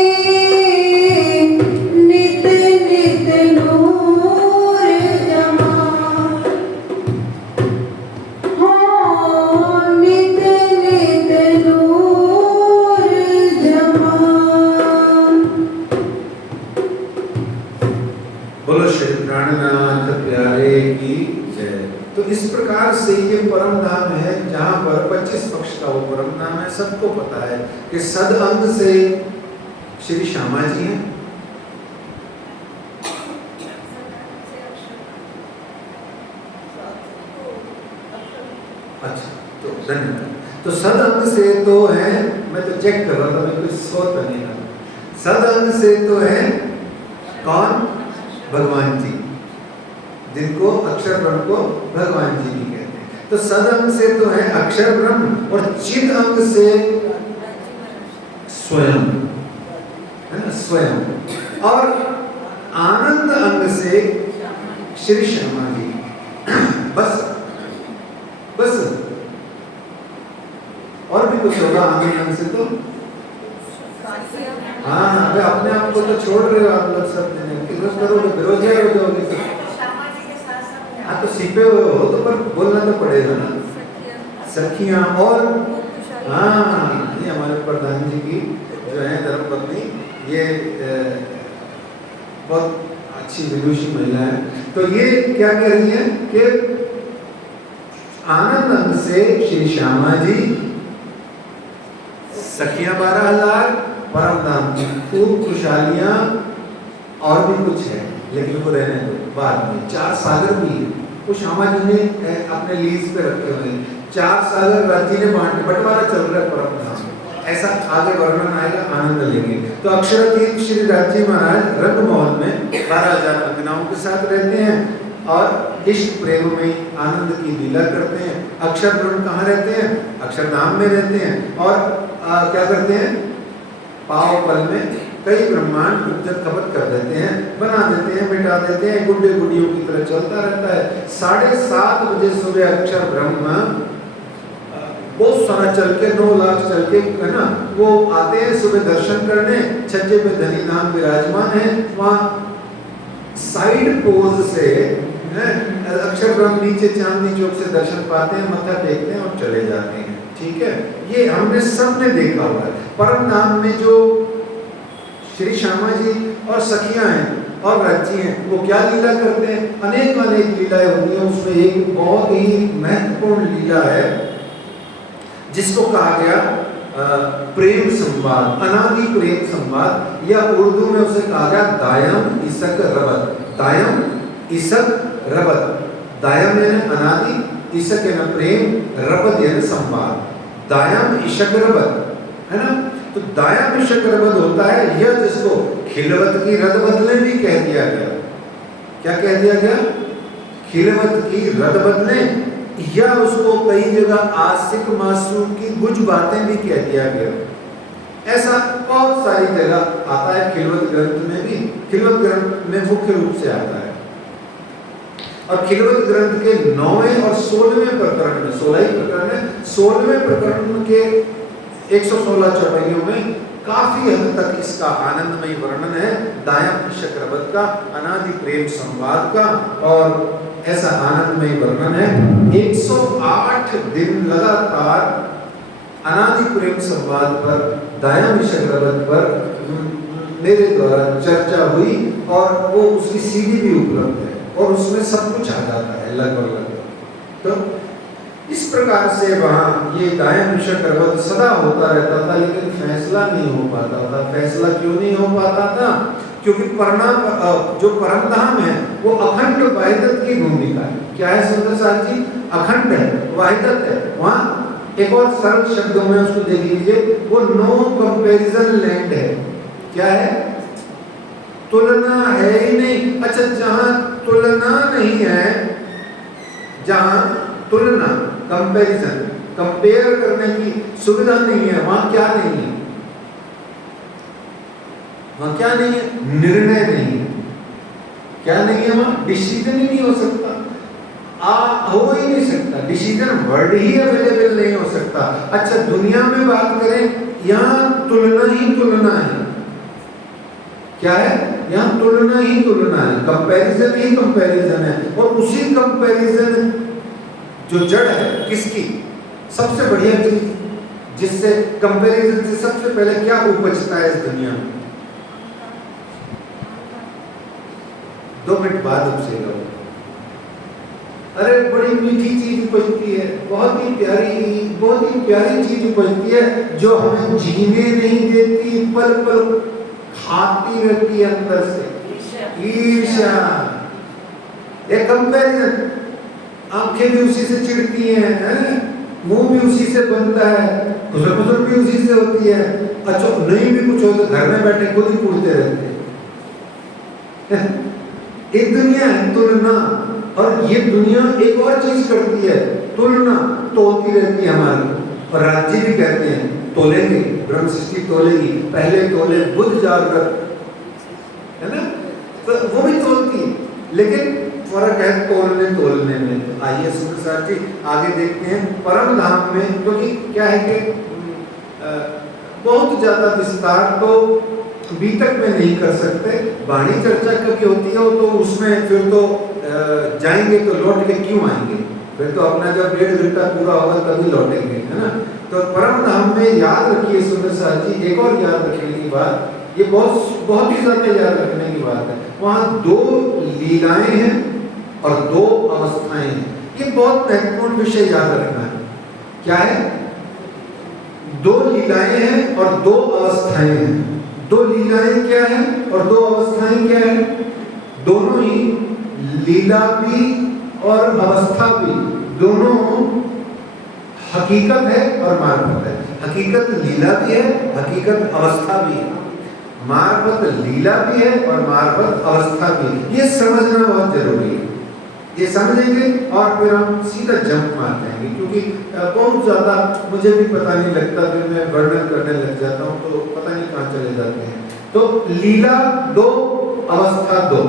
नित नित नूर जमा, हो नित नित नूर जमा। बोलो श्री प्राणनाथ प्यारे की जय। तो इस प्रकार से ये परम धाम है जहाँ पर 25 पक्ष का वो परम धाम है। सबको पता है कि सद अंग से श्री श्यामा जी हैं, अच्छा तो धन्यवाद। तो सद अंग से तो है, मैं तो चेक कर रहा था, मैं कुछ सोच नहीं रहा। सद अंग से तो है कौन? भगवान जी, जिनको अक्षर ब्रह्म को भगवान जी भी कहते हैं। तो सद अंग से तो है अक्षर ब्रह्म, और चिद अंग से स्वयं, है ना, स्वयं। और आनंद अंग से श्री श्यामा जी। बस बस और भी कुछ होगा आनंद अंग से तो? हाँ, अबे अपने आप को तो छोड़ रहे हो आप लोग सब जने, किधर करोगे, बेरोजगार हो जाओगे। हाँ तो सीपे हुए हो तो पर बोलना तो पड़ेगा ना। सखियाँ और हाँ, ये हमारे प्रधान जी की जो है धर्मपत्नी, ये बहुत अच्छी विदुषी महिला है। तो ये क्या कह रही है कि आनंद अंग से श्री श्यामा जी, सखियां 12,000, परम धाम की खूब खुशहालियां, और भी कुछ है लेकिन वो रहने दो, बाद में 4 सागर भी है। वो श्यामा जी ने अपने लीज पे रखे हुए हैं। 4 सागर राजी ने बंटवारा चल रहा है परम धाम। ऐसा आगे वर्णन आएगा, आनंद लेंगे। तो अक्षरातीत श्री राजी महाराज रंगमहल में 12,000 अंगनाओं के साथ रहते हैं और इष्ट प्रेम में आनंद की लीला करते हैं। अक्षर ब्रह्म कहाँ रहते हैं? अक्षरधाम में रहते हैं और क्या करते हैं? पाव पल में कई ब्रह्मांड उपजत खपत कर देते हैं, बना देते हैं, मिटा देते हैं, गुड्डे गुड्डियों की तरह चलता रहता है। 7:30 बजे सुबह अक्षर ब्रह्म बहुत सारा चल के 9 लाख चल के है ना, वो आते हैं सुबह दर्शन करने। छज्जे पे धनी नाम विराजमान है, वहाँ साइड पोज से अक्षर ब्रह्म नीचे चांदनी चौक से दर्शन पाते हैं, मत्था टेकते हैं और चले जाते हैं। ठीक है, ये हमने सबने देखा हुआ है। परम धाम में जो श्री श्यामा जी और सखियां हैं और राज्य हैं, वो क्या लीला करते हैं? अनेक लीलाएं होती हैं। उसमें एक बहुत ही महत्वपूर्ण लीला है जिसको कहा गया प्रेम संवाद, अनादि प्रेम संवाद, या उर्दू में उसे कहा गया दायम इसक रबत। दायम इसक रबत, दायम यानी अनादि, इसक यानी प्रेम, रबत यानी संवाद। दायम इशक रबत है ना। तो दायम इशक रबत होता है यह जिसको खिलवत की रद बदले भी कह दिया गया। क्या कह दिया गया? खिलवत की रद बदले, या उसको कई जगह आशिक मासूम की कुछ बातें भी कह दिया गया। ऐसा बहुत सारी जगह आता है। खिलवत ग्रंथ में भी, खिलवत ग्रंथ में मुख्य रूप से आता है। और खिलवत ग्रंथ के 9वें और 16वें प्रकरण में, 16 ही प्रकरण है, 16वें प्रकरण के 116 चौपाइयों में काफी हद तक इसका आनंदमय वर्णन है, दायम इशक रबत का, अनादि प्रेम संवाद का। और ऐसा आनंदमय वर्णन है। 108 दिन लगातार अनादि प्रेम संवाद पर, दायम इशक रबत पर मेरे द्वारा चर्चा हुई और वो उसकी सीडी भी उपलब्ध है और उसमें सब कुछ आ जाता है लगभग। तो इस प्रकार से वहाँ ये दायम इशक रबत सदा होता रहता था, लेकिन फैसला नहीं हो पाता था। फैसला क्यों नहीं हो पाता था? क्योंकि जो परम धाम है वो अखंड वाहिदत की भूमिका है। क्या है सुंदर साथ जी? अखंड है, वाहिदत है। वहाँ एक और सरल शब्दों में उसको देख लीजिए, वो नो कंपैरिजन लैंड है। क्या है? तुलना है ही नहीं। अच्छा, जहाँ तुलना नहीं है, जहाँ तुलना, कंपैरिजन, कंपेयर करने की सुविधा नहीं है, वहाँ क्या नहीं है? वहाँ क्या नहीं है? निर्णय नहीं है। क्या नहीं है वहाँ? डिसीजन ही नहीं हो सकता, हो ही नहीं सकता। डिसीजन वर्ड ही अवेलेबल नहीं हो सकता। अच्छा, दुनिया में बात करें, यहाँ तुलना ही तुलना है। क्या है? यहाँ तुलना ही तुलना है, कंपैरिजन ही कंपैरिजन है। और उसी कंपैरिजन जो जड़ है किसकी? सबसे बढ़िया चीज जिससे कंपैरिजन से सबसे पहले क्या उपजता है इस दुनिया में? 2 मिनट बाद उपजेगा। अरे बड़ी मीठी चीज उपजती है, बहुत ही प्यारी चीज उपजती है, जो हमें जीने नहीं देती, पल पल खाती रहती है अंदर से। ईर्ष्या, एक कंपैरिजन। आंखें भी उसी से चिढ़ती हैं, मुंह भी उसी से बनता है, खुजर भी उसी से होती है। अच्छा, नहीं भी कुछ हो तो घर में बैठे खुद ही कूदते रहते हैं। एक दुनिया है तुलना, और ये दुनिया एक और चीज करती है, तुलना तोलती रहती है हमारी। और राज्य भी कहते हैं तोलेंगे, ब्रह्म सृष्टि तोलेगी, पहले तोले बुद्ध जागृत, है ना। तो वो भी तोलती है, लेकिन फर्क है तोलने में। आइए सुंदर साथ जी आगे देखते हैं। परम धाम में क्योंकि क्या है कि बहुत ज्यादा विस्तार तो बीतक में नहीं कर सकते, वाणी चर्चा कभी होती है तो उसमें फिर तो जाएंगे तो लौट के क्यों आएंगे, फिर तो अपना जब 1.5 घंटा पूरा होगा तभी लौटेंगे, है ना। तो परम धाम में याद रखिए सुंदर साथ जी, एक और याद रखने की बात, ये बहुत ही ज्यादा याद रखने की बात है। वहाँ 2 लीलाएं हैं और 2 अवस्थाएं हैं। ये बहुत महत्वपूर्ण विषय याद रखना है। क्या है? 2 लीलाएं हैं और 2 अवस्थाएं हैं। 2 लीलाएं क्या है और 2 अवस्थाएं क्या है? दोनों ही लीला भी और अवस्था भी, दोनों हकीकत है और मार्फत है। हकीकत लीला भी है, हकीकत अवस्था भी है। मार्फत लीला भी है और मार्फत अवस्था भी है। ये समझना बहुत जरूरी है। ये समझेंगे और फिर हम सीधा जंप मार जाएंगे, क्योंकि बहुत ज़्यादा मुझे भी पता नहीं लगता, फिर मैं वर्णन करने लग जाता हूँ तो पता नहीं कहाँ चले जाते हैं। तो लीला दो, अवस्था दो।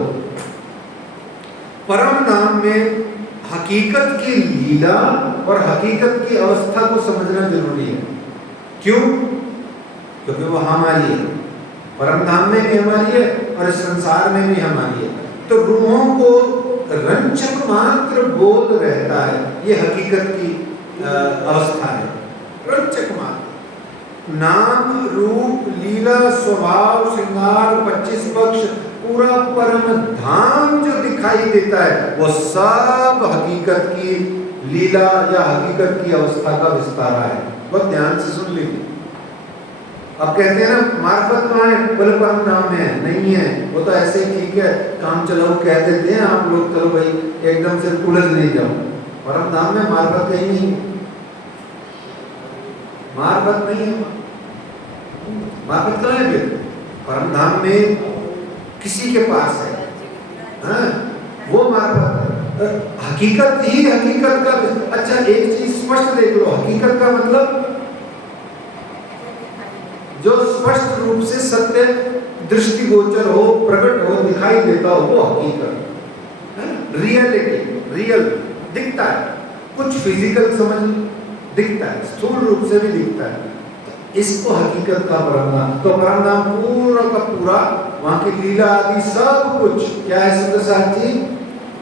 परम धाम में हकीकत की लीला और हकीकत की अवस्था को समझना जरूरी है। क्यों? क्योंकि वो हमारी है, परम धाम में भी हमारी है और इस संसार में भी हमारी है। तो रूहों को रंचक मात्र बोध रहता है, ये हकीकत की अवस्था है। रंचक मात्र नाम रूप लीला स्वभाव श्रृंगार 25 पक्ष पूरा परम धाम जो दिखाई देता है वो सब हकीकत की लीला या हकीकत की अवस्था का विस्तार है। बहुत ध्यान से सुन लीजिए। अब कहते हैं ना मार्फत कहाँ है, बोले परम धाम में है। नहीं है, वो तो ऐसे ही ठीक है, काम चलाओ कह देते हैं आप लोग, चलो भाई एकदम से उलझ नहीं जाओ। परम धाम में मार्फत कहीं नहीं, मार्फत नहीं है। मार्फत कहाँ है? फिर परम धाम में किसी के पास है, हाँ, वो मार्फत है। हकीकत ही हकीकत का। अच्छा एक चीज स्पष्ट देख लो, हकीकत का मतलब जो स्पष्ट रूप से सत्य दृष्टिगोचर हो, प्रकट हो, दिखाई देता हो, वो हकीकत है। रियलिटी, रियल दिखता है, कुछ फिजिकल समझ दिखता है, स्थूल रूप से भी दिखता है, इसको हकीकत का परम धाम। तो परम धाम पूरा का पूरा वहां की लीला आदि सब कुछ क्या है? सुंदर साथी,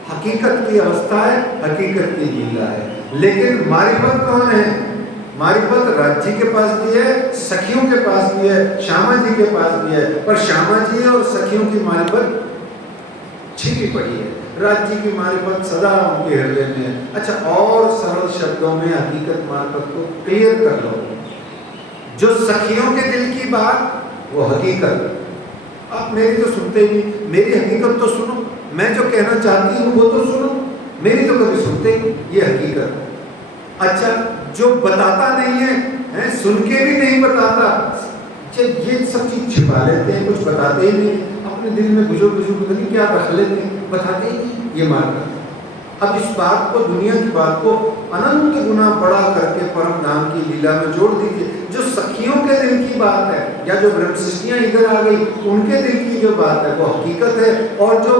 हकीकत की अवस्था है, हकीकत की लीला है। लेकिन मारिफत कौन है? मारिफत राज जी के पास भी है, सखियों के पास भी है, श्यामा जी के पास भी है, पर श्यामा जी और सखियों की मारिफत छिपी पड़ी है। राज जी की मारिफत सदा उनके हृदय में है। अच्छा और सरल शब्दों में हकीकत मारिफत को क्लियर कर लो। जो सखियों के दिल की बात वो हकीकत। आप मेरी तो सुनते ही नहीं, मेरी हकीकत तो सुनो, मैं जो कहना चाहती हूँ वो तो सुनो, मेरी तो कभी सुनते ही, ये हकीकत। अच्छा जो बताता नहीं है, सुन के भी नहीं बताता, ये सब चीज छिपा लेते हैं, कुछ बताते ही नहीं, अपने दिल में बुजुर्ग पता नहीं क्या रख लेते हैं, बताते ही नहीं, ये मानना। अब इस बात को, दुनिया की बात को अनंत गुना बड़ा करके परम धाम की लीला में जोड़ दीजिए। जो सखियों के दिल की बात है या जो ब्रह्म सृष्टियां इधर आ गई उनके दिल की जो बात है वो हकीकत है, और जो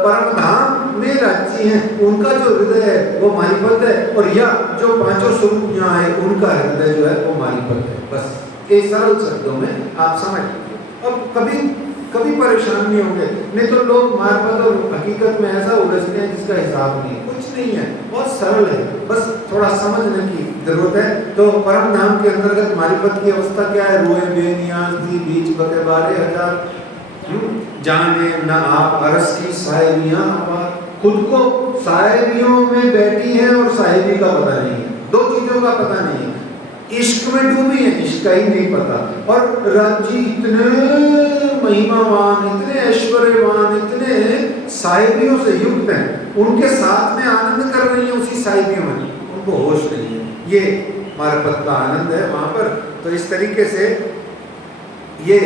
परम धाम में राज्य हैं उनका जो हृदय है वो मारिफत है, और या जो पांचों स्वरूप यहाँ है उनका हृदय जो है वो मारिफत है। बस ये सरल शब्दों में आप समझ लीजिए। अब कभी कभी परेशान नहीं होंगे, नहीं तो लोग मार्फत और हकीकत में ऐसा उलझते हैं जिसका हिसाब नहीं। कुछ नहीं है, बहुत सरल है, बस थोड़ा समझने की जरूरत है। तो परम धाम के अंतर्गत मारिफत की अवस्था क्या है? रोए बेनियाज दी बीच बके बारे हजार, जाने न आप अरस की साहिबियां, खुद को साहिबियों में बैठी है और साहिबी का पता नहीं है, दो चीजों का पता नहीं है। इश्क में डूबी है, इश्क का ही नहीं पता, और राज्य इतने महिमावान, इतने ऐश्वर्यवान, इतने साहिबियों से युक्त हैं, उनके साथ में आनंद कर रही है उसी साहिबियों में, उनको होश नहीं है। ये मार्फत का आनंद है वहां पर। तो इस तरीके से ये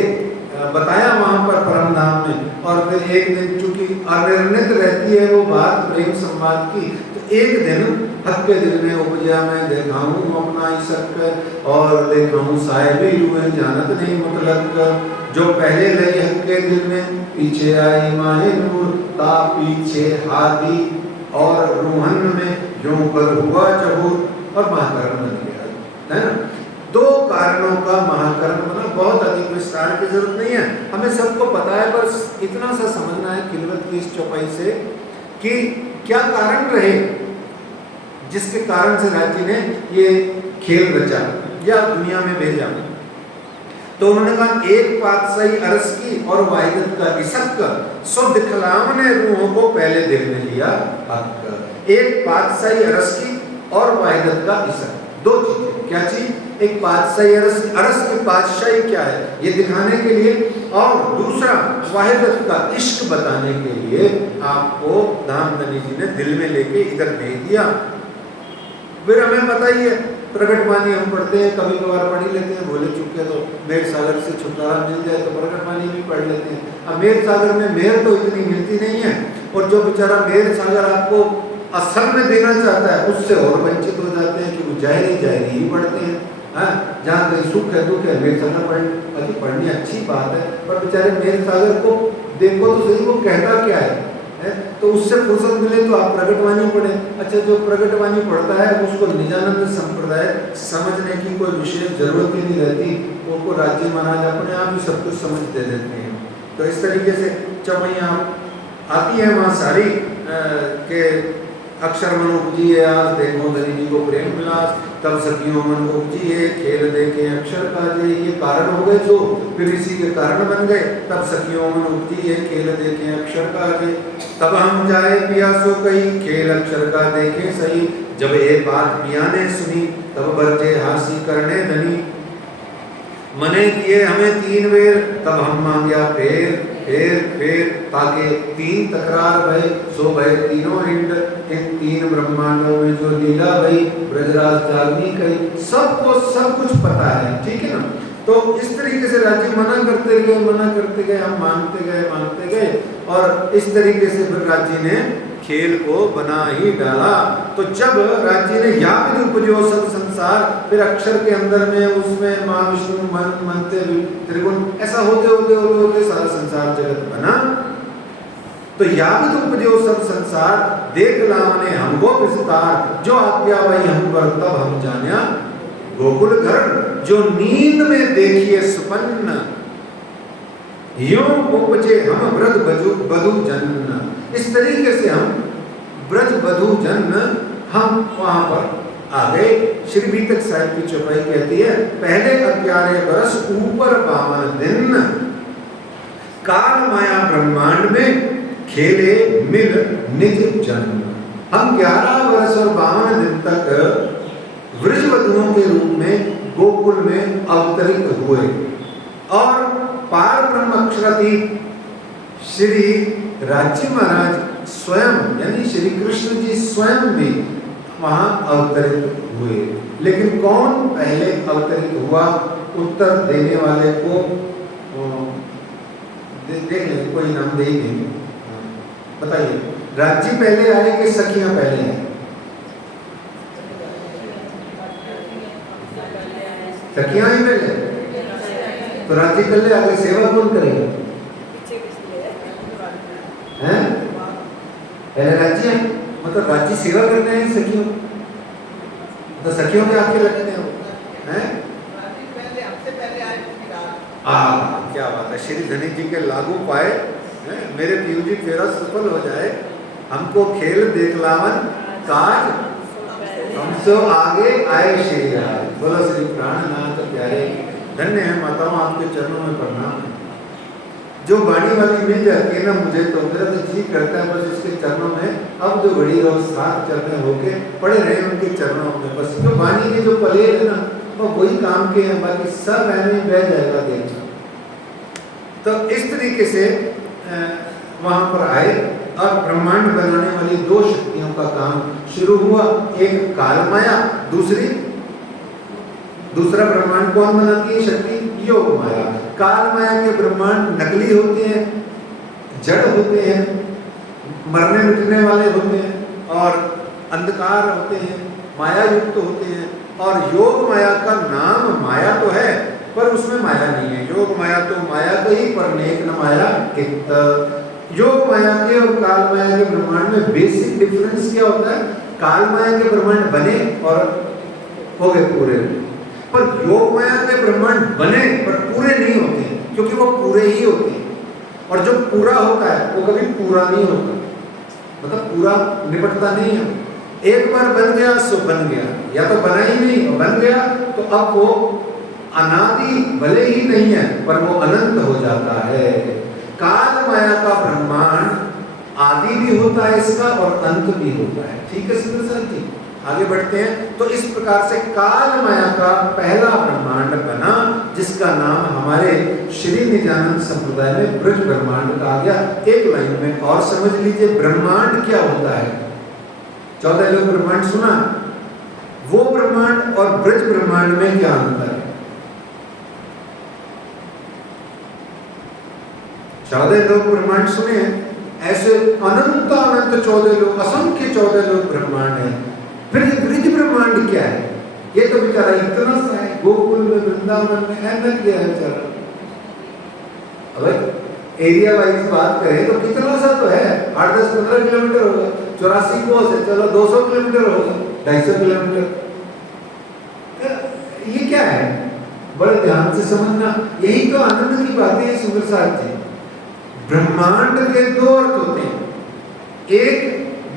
बताया वहां पर परम धाम में। और फिर एक दिन चूंकि अनिर्णित रहती है वो बात प्रेम संवाद की, तो एक दिन हक के दिल में उपजा मैं देखाऊं अपना ही सक, और देखाऊं साहिबी हुए जानत नहीं मतलब, जो पहले रही हक के दिल में पीछे आई माहे नूर, ता पीछे हादी और रूहन में जो कर हुआ जहूर, और महाकरण बन गया है ना। दो कारणों का महाकरण बना, बहुत अधिक विस्तार की जरूरत नहीं है, हमें सबको पता है, बस इतना सा समझना है खिलवत की इस चौपाई से कि क्या कारण रहे जिसके कारण से राज्य ने ये खेल रचा या दुनिया में भेजा। तो उन्होंने कहा एक पातशाही अरस की और वाहिदत का इसक, सो दिखलाव ने रूहों को पहले दिल में लिया हक। एक पातशाही अरस की और वाहिदत का इसक, दो चीजें। क्या चीज? एक पातशाही अरस की पातशाही क्या है ये दिखाने के लिए, और दूसरा वाहिदत का इश्क बताने के लिए आपको धामधनी जी ने दिल में लेके इधर भेज दिया। फिर हमें बताइए प्रकटवाणी हम पढ़ते हैं, कभी कभार पढ़ ही लेते हैं, भोले चुके तो मेघ सागर से छुटकारा मिल जाए तो प्रकटवाणी भी पढ़ लेते हैं। अब मेघ सागर में मेघ तो इतनी मिलती नहीं है, और जो बेचारा मेघ सागर आपको असल में देना चाहता है उससे और वंचित हो जाते हैं, कि वो जाहिरी ही पढ़ते हैं। हाँ, जहाँ कहीं सुख है दुख है मेघ सागर पढ़नी अच्छी बात है, पर बेचारे मेघ सागर को देखो तो सही, वो कहता क्या है? तो उससे फुर्सत मिले तो आप प्रकटवाणी पढ़ें। अच्छा, जो प्रकटवाणी पढ़ता है उसको निजानंद संप्रदाय समझने की कोई विशेष जरूरत ही नहीं रहती, वो राज्य महाराज अपने आप ही सब कुछ समझ दे देते हैं। तो इस तरीके से चौपाइयाँ आती है वहाँ सारी के अक्षर मन उपजिए आज देखो धनी जी को प्रेम मिला, तब सखियों मन उपजिए खेल देखे अक्षर काजे। ये कारण हो गए जो फिर इसी के कारण बन गए, तब सखियों मन उपजिए खेल देखे अक्षर काजे। तब हम जाए पिया सो कही खेल अक्षर का देखे सही, जब ये बात पिया ने सुनी तब बरजे हासी करने धनी। मने किए हमें 3 बेर तब हम मांगया फेर ताके 3 तकरार भय, सो भय तीनों इंड इन 3 ब्रह्मांडों में जो लीला भई ब्रजराज जागनी कही। सबको सब कुछ पता है, ठीक है ना। तो इस तरीके से राज्य मना करते गए, हम मानते गए और इस तरीके से फिर राज्य ने खेल को बना ही डाला। तो जब राज्य ने या भी उपजो सब संसार, फिर अक्षर के अंदर में उसमें माँ विष्णु मन मनते त्रिगुण, ऐसा होते सारा संसार जगत बना। तो या भी उपजो सब संसार, देख लाने हमको विस्तार, जो आज्ञा वही हम पर तब हम जान्या गोकुल घर, जो नींद में देखिए सुपन्न, यूं उपजे हम ब्रज बधु जन। इस तरीके से हम ब्रज बधु जन हम वहां पर आ गए। श्री बीतक साहिब की चौपाई कहती है, पहले 11 बरस ऊपर 52 दिन, काल माया ब्रह्मांड में खेले मिल निज जन। हम 11 वर्ष और 52 दिन तक वृषवधुओं के रूप में गोकुल में अवतरित हुए और पार ब्रह्म अक्षरातीत श्री राज्य महाराज स्वयं यानी श्री कृष्ण जी स्वयं भी वहां अवतरित हुए। लेकिन कौन पहले अवतरित हुआ, उत्तर देने वाले को देख लें, कोई नाम दे ही नहीं। बताइए, राज्य पहले आए कि सखियां पहले आए? सखियां ही पहले, तो राज्य पहले आगे, सेवा कौन करेगा? हैं? पहले राज्य है, मतलब राज्य सेवा करते हैं सखियों, तो सखियों के आके लगते हैं। क्या बात है, श्री धनी जी के लागू पाए, मेरे पीयू जी फेरा सफल हो जाए, हमको खेल देखलावन काज हमसे आगे आए श्री राज। बोलो श्री प्राणनाथ प्यारे, धन्य है माताओं, आपके चरणों में प्रणाम। जो बाणी वाली मिल जाती है ना मुझे, तो मेरा तो जी करता है बस इसके चरणों में अब जो घड़ी रोज 7 चरण होके पड़े रहे उनके चरणों में। बस जो बाणी के जो पले है ना वो वही काम के हैं, बाकी सब ऐसे बह जाएगा देखना। तो इस तरीके से वहां पर आए और ब्रह्मांड बनाने वाली 2 शक्तियों का काम शुरू हुआ। एक काल माया, दूसरा ब्रह्मांड कौन बनाती है शक्ति? योग माया। काल माया के ब्रह्मांड नकली होते हैं, जड़ होते हैं, मरने मिटने वाले होते हैं और अंधकार होते हैं, माया युक्त होते हैं। और योग माया का नाम माया तो है पर उसमें माया नहीं है। योग माया तो माया को ही, पर नेक न माया कित। योग माया के और काल माया के ब्रह्मांड में बेसिक डिफरेंस क्या होता है? काल माया के ब्रह्मांड बने और हो गए पूरे, पर योग माया के ब्रह्मांड बने पर पूरे नहीं होते हैं, क्योंकि वो पूरे ही होते हैं। और जो पूरा होता है वो कभी पूरा नहीं होता, मतलब पूरा निपटता नहीं है। एक बार बन गया सो बन गया, या तो बना ही नहीं और बन गया तो अब वो अनादि भले ही नहीं है पर वो अनंत हो जाता है। काल माया का ब्रह्मांड आदि भी होता है इसका और अंत भी होता है। ठीक है सुंदर जी, आगे बढ़ते हैं। तो इस प्रकार से काल माया का पहला ब्रह्मांड बना, जिसका नाम हमारे श्री निजानंद संप्रदाय में ब्रज ब्रह्मांड कहा गया। एक लाइन में और समझ लीजिए ब्रह्मांड क्या होता है। 14 लोग ब्रह्मांड सुना, वो ब्रह्मांड और ब्रज ब्रह्मांड में क्या अंतर है? 14 लोक ब्रह्मांड सुने हैं, ऐसे अनंत अनंत 14 लोक, असंख्य 14 लोक ब्रह्मांड है। फिर ये ब्रज ब्रह्मांड क्या है? ये तो बेचारा इतना सा है, गोकुल में, वृंदावन में ऐसा क्या है बेचारा? अब एरिया वाइज बात करें तो कितना सा तो है, 8, 10, 15 किलोमीटर होगा। 84 कोस है, चलो 200 किलोमीटर होगा, 250 किलोमीटर। ये क्या है? बड़े ध्यान से समझना, यही तो आनंद की बातें हैं सुंदर साथ जी। ब्रह्मांड के 2 अर्थ होते हैं। एक,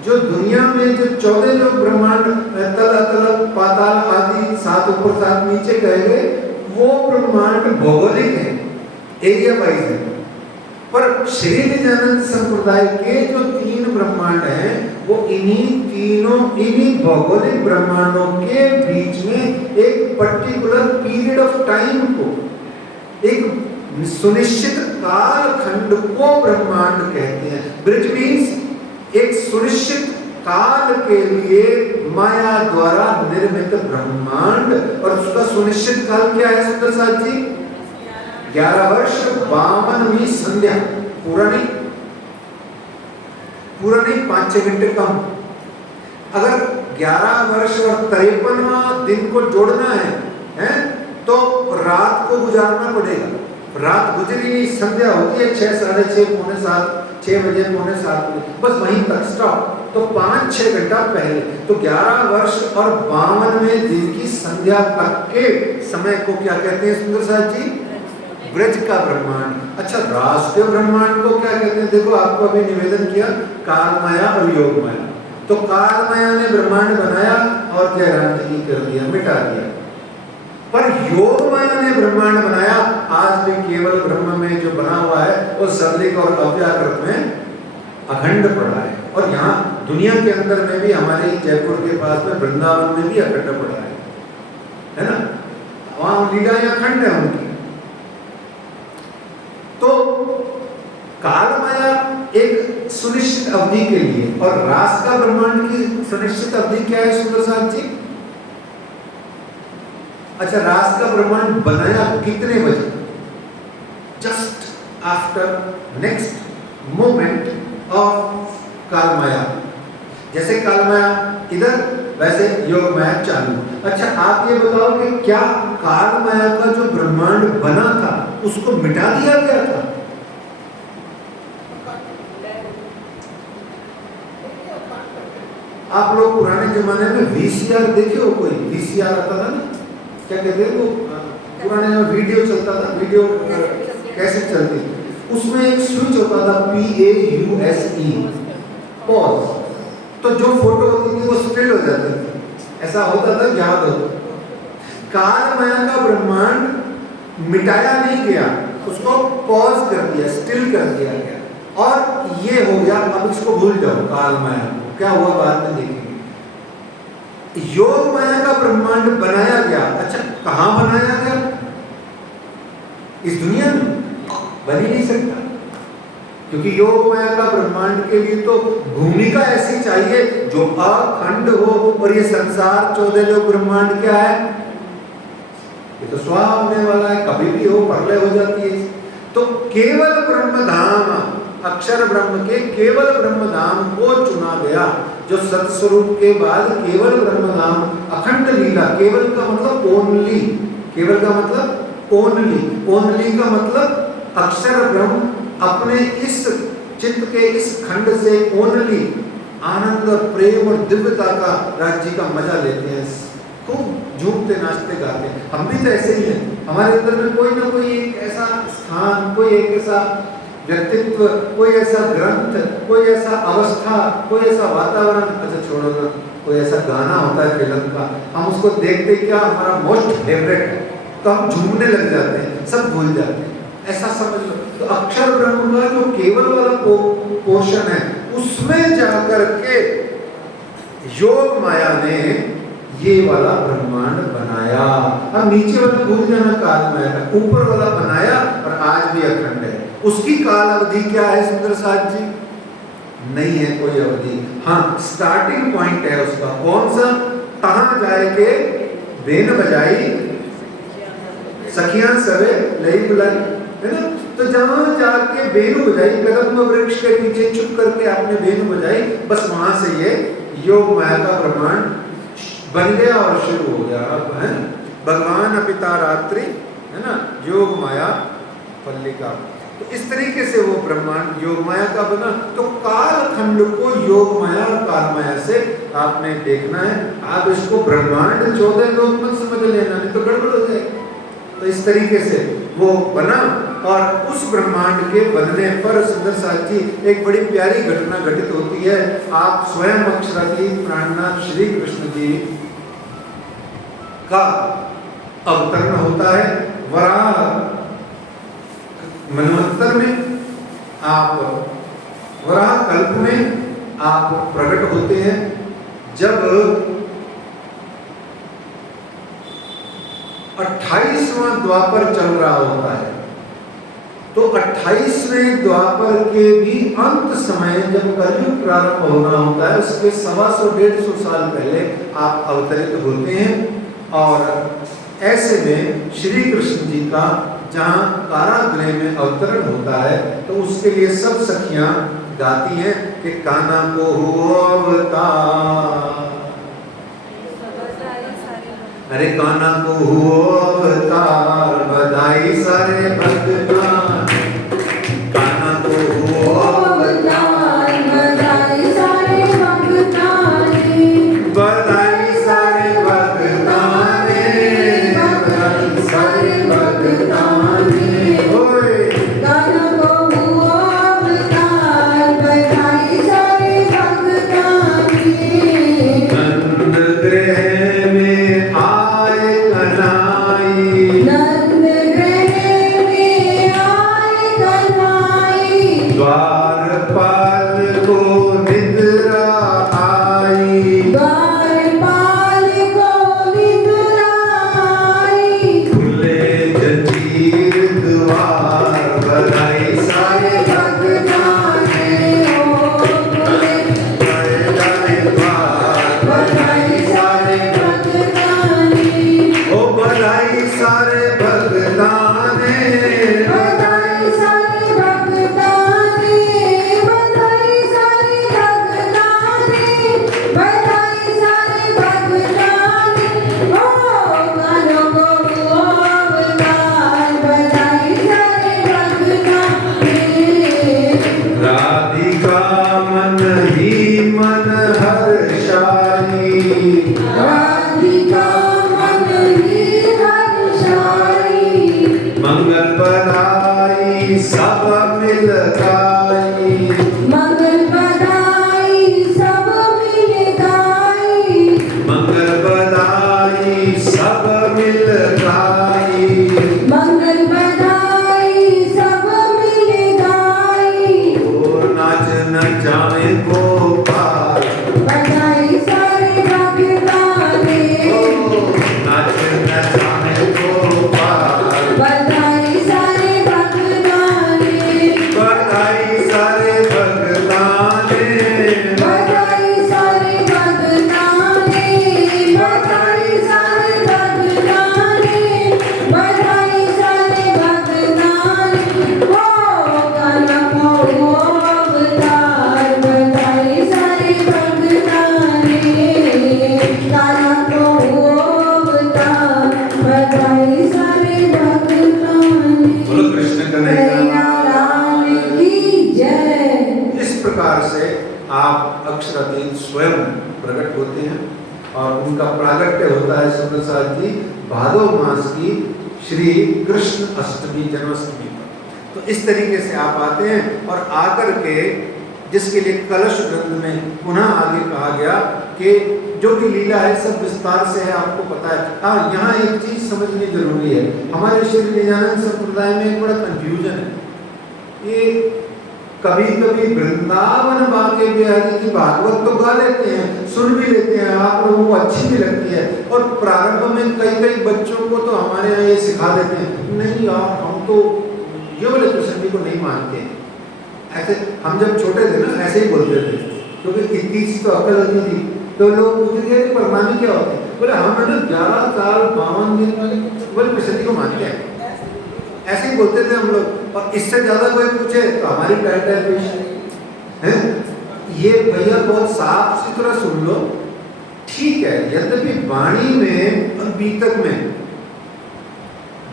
जो दुनिया में जो 14 लोग ब्रह्मांड, तल अतल पाताल आदि 7 ऊपर 7 नीचे कहे गए, वो ब्रह्मांड भौगोलिक है, एरिया वाइज है। पर श्री निजानंद संप्रदाय के जो 3 ब्रह्मांड हैं, वो इन्हीं भौगोलिक ब्रह्मांडों के बीच में एक पर्टिकुलर पीरियड ऑफ टाइम को, एक सुनिश्चित कालखंड को ब्रह्मांड कहते हैं। ब्रिज मीन्स एक सुनिश्चित काल के लिए माया द्वारा निर्मित ब्रह्मांड, और उसका सुनिश्चित काल क्या है सुंदर साथ जी? 11 वर्ष 52वीं संध्या, पूरा नहीं 5-6 घंटे कम। अगर 11 वर्ष और 53वां दिन को जोड़ना है तो रात को गुजारना पड़ेगा। रात गुजरी नहीं, संध्या होती है 6, 6:30, पौने 7, 6 बजे, पौने 7 बजे, बस वहीं तक स्टॉप। तो 5-6 घंटा पहले, तो 11 वर्ष और 52वें दिन की संध्या तक के समय को क्या कहते हैं सुंदर साथ जी? ब्रज का ब्रह्मांड। अच्छा, राष्ट्रीय ब्रह्मांड को क्या कहते हैं? देखो, आपको अभी निवेदन किया काल माया और योग माया। तो काल माया ने ब्रह्मांड बनाया और जयराम कर दिया, मिटा दिया। पर योग माया ने ब्रह्मांड बनाया। आज भी केवल ब्रह्म में जो बना हुआ है वो सरलिक और अव्याकृत में अखंड पड़ा है। और यहाँ दुनिया के अंदर में भी, हमारे जयपुर के पास में वृंदावन में भी अखंड पड़ा है ना? वहाँ लीलाएं अखंड है उनकी। तो काल माया एक सुनिश्चित अवधि के लिए, और रास का ब्रह्मांड की सुनिश्चित अवधि क्या है सुंदर साथ जी? अच्छा, रास का ब्रह्मांड बनाया कितने बजे? Just after next moment of काल माया। जैसे काल माया इधर, वैसे योग माया चालू। अच्छा, आप ये बताओ कि क्या काल माया का जो ब्रह्मांड बना था उसको मिटा दिया गया था? आप लोग पुराने जमाने में वीसीआर देखे हो? कोई वीसीआर आता था ना, क्या कहते हैं वो, पुराने में वीडियो चलता था, वीडियो कैसे चलती, उसमें एक स्विच होता था, PAUSE, पॉज। तो जो फोटो होती थी वो स्टिल हो जाती थी, ऐसा होता था, याद हो। काल माया का ब्रह्मांड मिटाया नहीं गया, उसको पॉज कर दिया, स्टिल कर दिया गया, और ये हो गया। अब इसको भूल जाओ, काल माया को क्या हुआ बाद में देखेंगे। योग माया का ब्रह्मांड बनाया गया। अच्छा, कहां बनाया गया? इस दुनिया में बन ही नहीं सकता, क्योंकि योग माया का ब्रह्मांड के लिए तो भूमिका ऐसी चाहिए जो अखंड हो। और ये संसार 14 लोक ब्रह्मांड क्या है? ये तो स्वा होने वाला है, कभी भी हो, प्रलय हो जाती है। तो केवल ब्रह्म धाम, अक्षर ब्रह्म के केवल ब्रह्म धाम को चुना गया, जो सत्स्वरूप के बाद केवल ब्रह्म धाम, अखंड लीला। केवल का मतलब ओनली, केवल का मतलब ओनली, ओनली का मतलब अक्षर ब्रह्म अपने इस चित्त के इस खंड से ओनली आनंद और प्रेम और दिव्यता का राज्य का मजा लेते हैं, खूब झूमते नाचते गाते हैं। हम भी तो ऐसे ही हैं, हमारे अंदर में कोई ना कोई एक ऐसा स्थान, कोई एक ऐसा व्यक्तित्व, कोई ऐसा ग्रंथ, कोई ऐसा अवस्था, कोई ऐसा वातावरण, अच्छा छोड़ो ना, कोई ऐसा गाना होता है फिल्म का, हम उसको देखते क्या हमारा मोस्ट फेवरेट है, तो हम झूमने लग जाते हैं, सब भूल जाते हैं, ऐसा समझ लो। तो अक्षर ब्रह्म का जो केवल वाला पोर्शन है, उसमें जाकर के योग माया ने ये वाला ब्रह्मांड बनाया। अब नीचे वाला भूल जाना, काल माया का ऊपर वाला बनाया और आज भी अखंड है। उसकी काल अवधि क्या है सुंदर साथ जी? नहीं है कोई अवधि। हाँ, स्टार्टिंग पॉइंट है उसका, कौन सा? तहां जाए के बेन बजाई सखियां सवे लई बुलाई, है ना। तो जहां जाके बेन बजाई, कदम वृक्ष के पीछे चुप करके आपने बेन बजाई, बस वहां से ये योग माया का ब्रह्मांड बन गया और शुरू हो गया। अब है भगवान अपिता रात्रि, है ना, योग माया पल्लिका। तो इस तरीके से वो ब्रह्मांड योग माया का बना। तो काल खंड को योग माया और काल माया से आपने देखना है। आप इसको ब्रह्मांड 14 लोग मत समझ लेना, नहीं तो गड़बड़ हो जाएगी। तो इस तरीके से वो बना और उस ब्रह्मांड के बनने पर सुंदर साथ जी एक बड़ी प्यारी घटना घटित होती है। आप स्वयं अक्षरातीत प्राणनाथ श्री कृष्ण जी का अवतरण होता है। वराह मनवंतर में, आप वराह कल्प में आप प्रकट होते हैं। जब 28वां द्वापर चल रहा होता है, तो 28वें द्वापर के भी अंत समय जब कलयुग प्रारंभ होना होता है, उसके 125-150 साल पहले आप अवतरित होते हैं। और ऐसे में श्री कृष्ण जी का जहाँ कारागृह में अवतरण होता है, तो उसके लिए सब सखियां गाती हैं कि कान्हा को हुआ अवतार, अरे कान्हा को हुआ अवतार, बधाई सारे भगवान, कान्हा को हुआ अवतार, बधाई सारे भगतान, बधाई सारे भगवान, बधाई सारे भगवान, ओए कान्हा को हुआ अवतार, बधाई सारे भगतान। नंद गृह में आए कन्हाई, नंद गृह में आए कन्हाई, द्वारपाल को निद्रा आई, द्वारपाल को निद्रा आई, खुले जंजीर द्वार, बधाई सारे भगतान, ओ खुले बधाई द्वार, बधाई सारे भगतान, ओ बधाई सारे भगतान, बधाई सारे भगतान, बधाई सारे भगतान, बधाई सारे भगतान। ओ कान्हा को हुआ अवतार, बधाई सारे भगतान। राधिका मन ही मन हर्षाई, राधिका मन ही हर्षाई, मंगल बधाई सब मिल गाई, मंगल बधाई सब मिल गाई, मंगल बधाई सब मिल गाई, मंगल बधाई सब मिल गाई। ओ नाच न जाए गोपाल, बधाई सारे भगतान, ओ नाच न जाए गोपाल, बधाई सारे भगतान, बधाई सारे भगतान, बधाई सारे भगतान, बधाई सारे भगतान, बधाई सारे भगतान। ओ कान्हा को हुआ अवतार, बधाई सारे भगतान, कान्हा को हुआ अवतार, बधाई सारे भगतान। बोलो कृष्ण कन्हैया। कन्हैया लाल की जय। इस प्रकार से आप अक्षरातीत स्वयं प्रकट होते हैं और उनका प्रागट्य होता है सुंदर साथ जी भादो मास की श्री कृष्ण अष्टमी जन्माष्टमी पर। तो इस तरीके से आप आते हैं और आकर के जिसके लिए कलश ग्रंथ में पुनः आगे कहा गया कि जो भी लीला है सब विस्तार से है, आपको पता है। हाँ, यहाँ एक चीज समझनी जरूरी है। हमारे श्री नित्यानंद संप्रदाय में एक बड़ा कंफ्यूजन है। ये कभी कभी वृंदावन बांके बिहारी की भागवत तो गा लेते हैं, सुन भी लेते हैं, आप लोगों को अच्छी भी लगती है, और प्रारंभ में कई कई बच्चों को तो हमारे यहाँ ये सिखा देते हैं, नहीं यार हम तो ये वाले कृष्ण जी को नहीं मानते हैं। ऐसे हम जब छोटे थे ना ऐसे ही बोलते थे, क्योंकि इतनी सी तो अकल होती थी, तो लोग पूछते थे प्रणामी क्या होती है? बोले हम ना 11 साल 52 दिन वाले बोले कृष्ण जी को मानते हैं, ऐसे ही बोलते थे हम लोग। और इससे ज्यादा कोई पूछे तो हमारी टाइटल पेश है। ये भैया बहुत साफ सुथरा सुन लो, ठीक है। यद्यपि वाणी में और बीतक में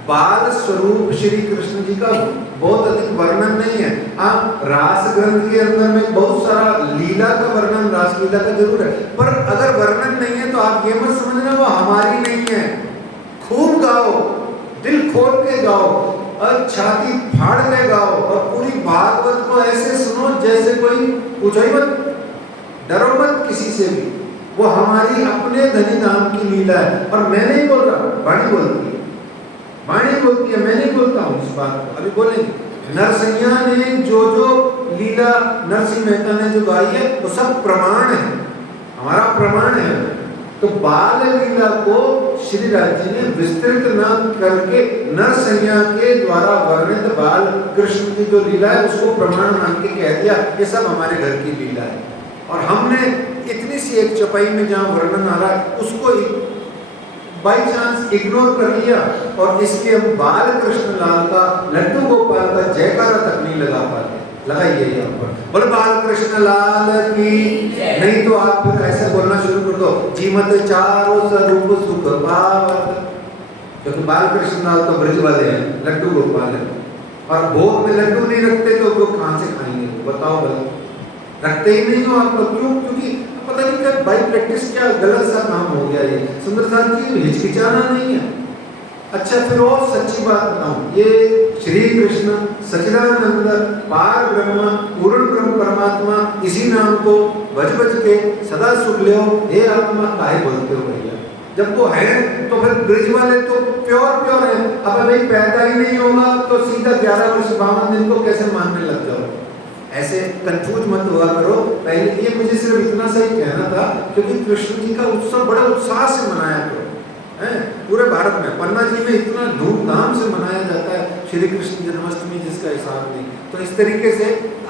बाल स्वरूप श्री कृष्ण जी का बहुत अधिक वर्णन नहीं है। हाँ, रास ग्रंथ के अंदर में बहुत सारा लीला का वर्णन, रास लीला का जरूर है, पर अगर वर्णन नहीं है तो आप ये मत समझना वो हमारी नहीं है। खूब गाओ, दिल खोल के गाओ और छाती फाड़ के गाओ और पूरी भागवत को ऐसे सुनो जैसे कोई पूछो ही मत, डरो मत किसी से भी। वो हमारी अपने धनी धाम की लीला है। और मैं नहीं बोल रहा, वाणी बोलती है, वाणी बोलती है, मैं नहीं बोलता हूँ इस बात को। अभी बोलेंगे नरसिंह ने जो लीला नरसिंह मेहता ने जो गाई है वो सब प्रमाण है, हमारा प्रमाण है। तो बाल लीला को श्री राज जी ने विस्तृत न करके नरसिंह के द्वारा वर्णित बाल कृष्ण की जो लीला है उसको प्रमाण मान के कह दिया ये सब हमारे घर की लीला है। और हमने इतनी सी एक चौपाई में जहाँ वर्णन आ रहा है उसको बाई चांस इग्नोर कर लिया और इसके हम बाल कृष्ण लाल का, लड्डू गोपाल का जयकारा तक नहीं लगा पाते। लगाइए यहाँ पर, बोले बाल कृष्ण लाल की। नहीं तो आप फिर ऐसे बोलना शुरू कर दो, जीमत चारों स्वरूप सुख पावत, क्योंकि बाल कृष्ण लाल तो ब्रज वाले हैं, लड्डू गोपाल है। और भोग में लड्डू नहीं रखते तो लोग कहाँ से खाएंगे? बताओ भला, रखते ही नहीं हो आप लोग, क्यों? क्योंकि पता नहीं क्या बाई प्रैक्टिस क्या गलत सा काम हो गया। ये सुंदर साथ जी हिचकिचाना नहीं है। अच्छा, फिर और सच्ची बात बताऊं, ये श्री कृष्ण सच्चिदानंद पार ब्रह्म पूर्ण ब्रह्म परमात्मा, इसी नाम को बज बज के सदा सुख लो हे आत्मा काहे बोलते हो भैया? जब वो है तो फिर ब्रिज वाले तो प्योर है। अब भाई पैदा ही नहीं होगा तो सीधा 11 वर्ष 52 दिन को कैसे मानने लग जाओ? ऐसे कंफ्यूज मत हुआ करो। पहले ये मुझे सिर्फ इतना सा ही कहना था, क्योंकि कृष्ण जी का उत्सव बड़े उत्साह से मनाया करो, है पूरे भारत में। पन्ना जी में इतना धूमधाम से मनाया जाता है श्री कृष्ण जन्माष्टमी जिसका हिसाब नहीं। तो इस तरीके से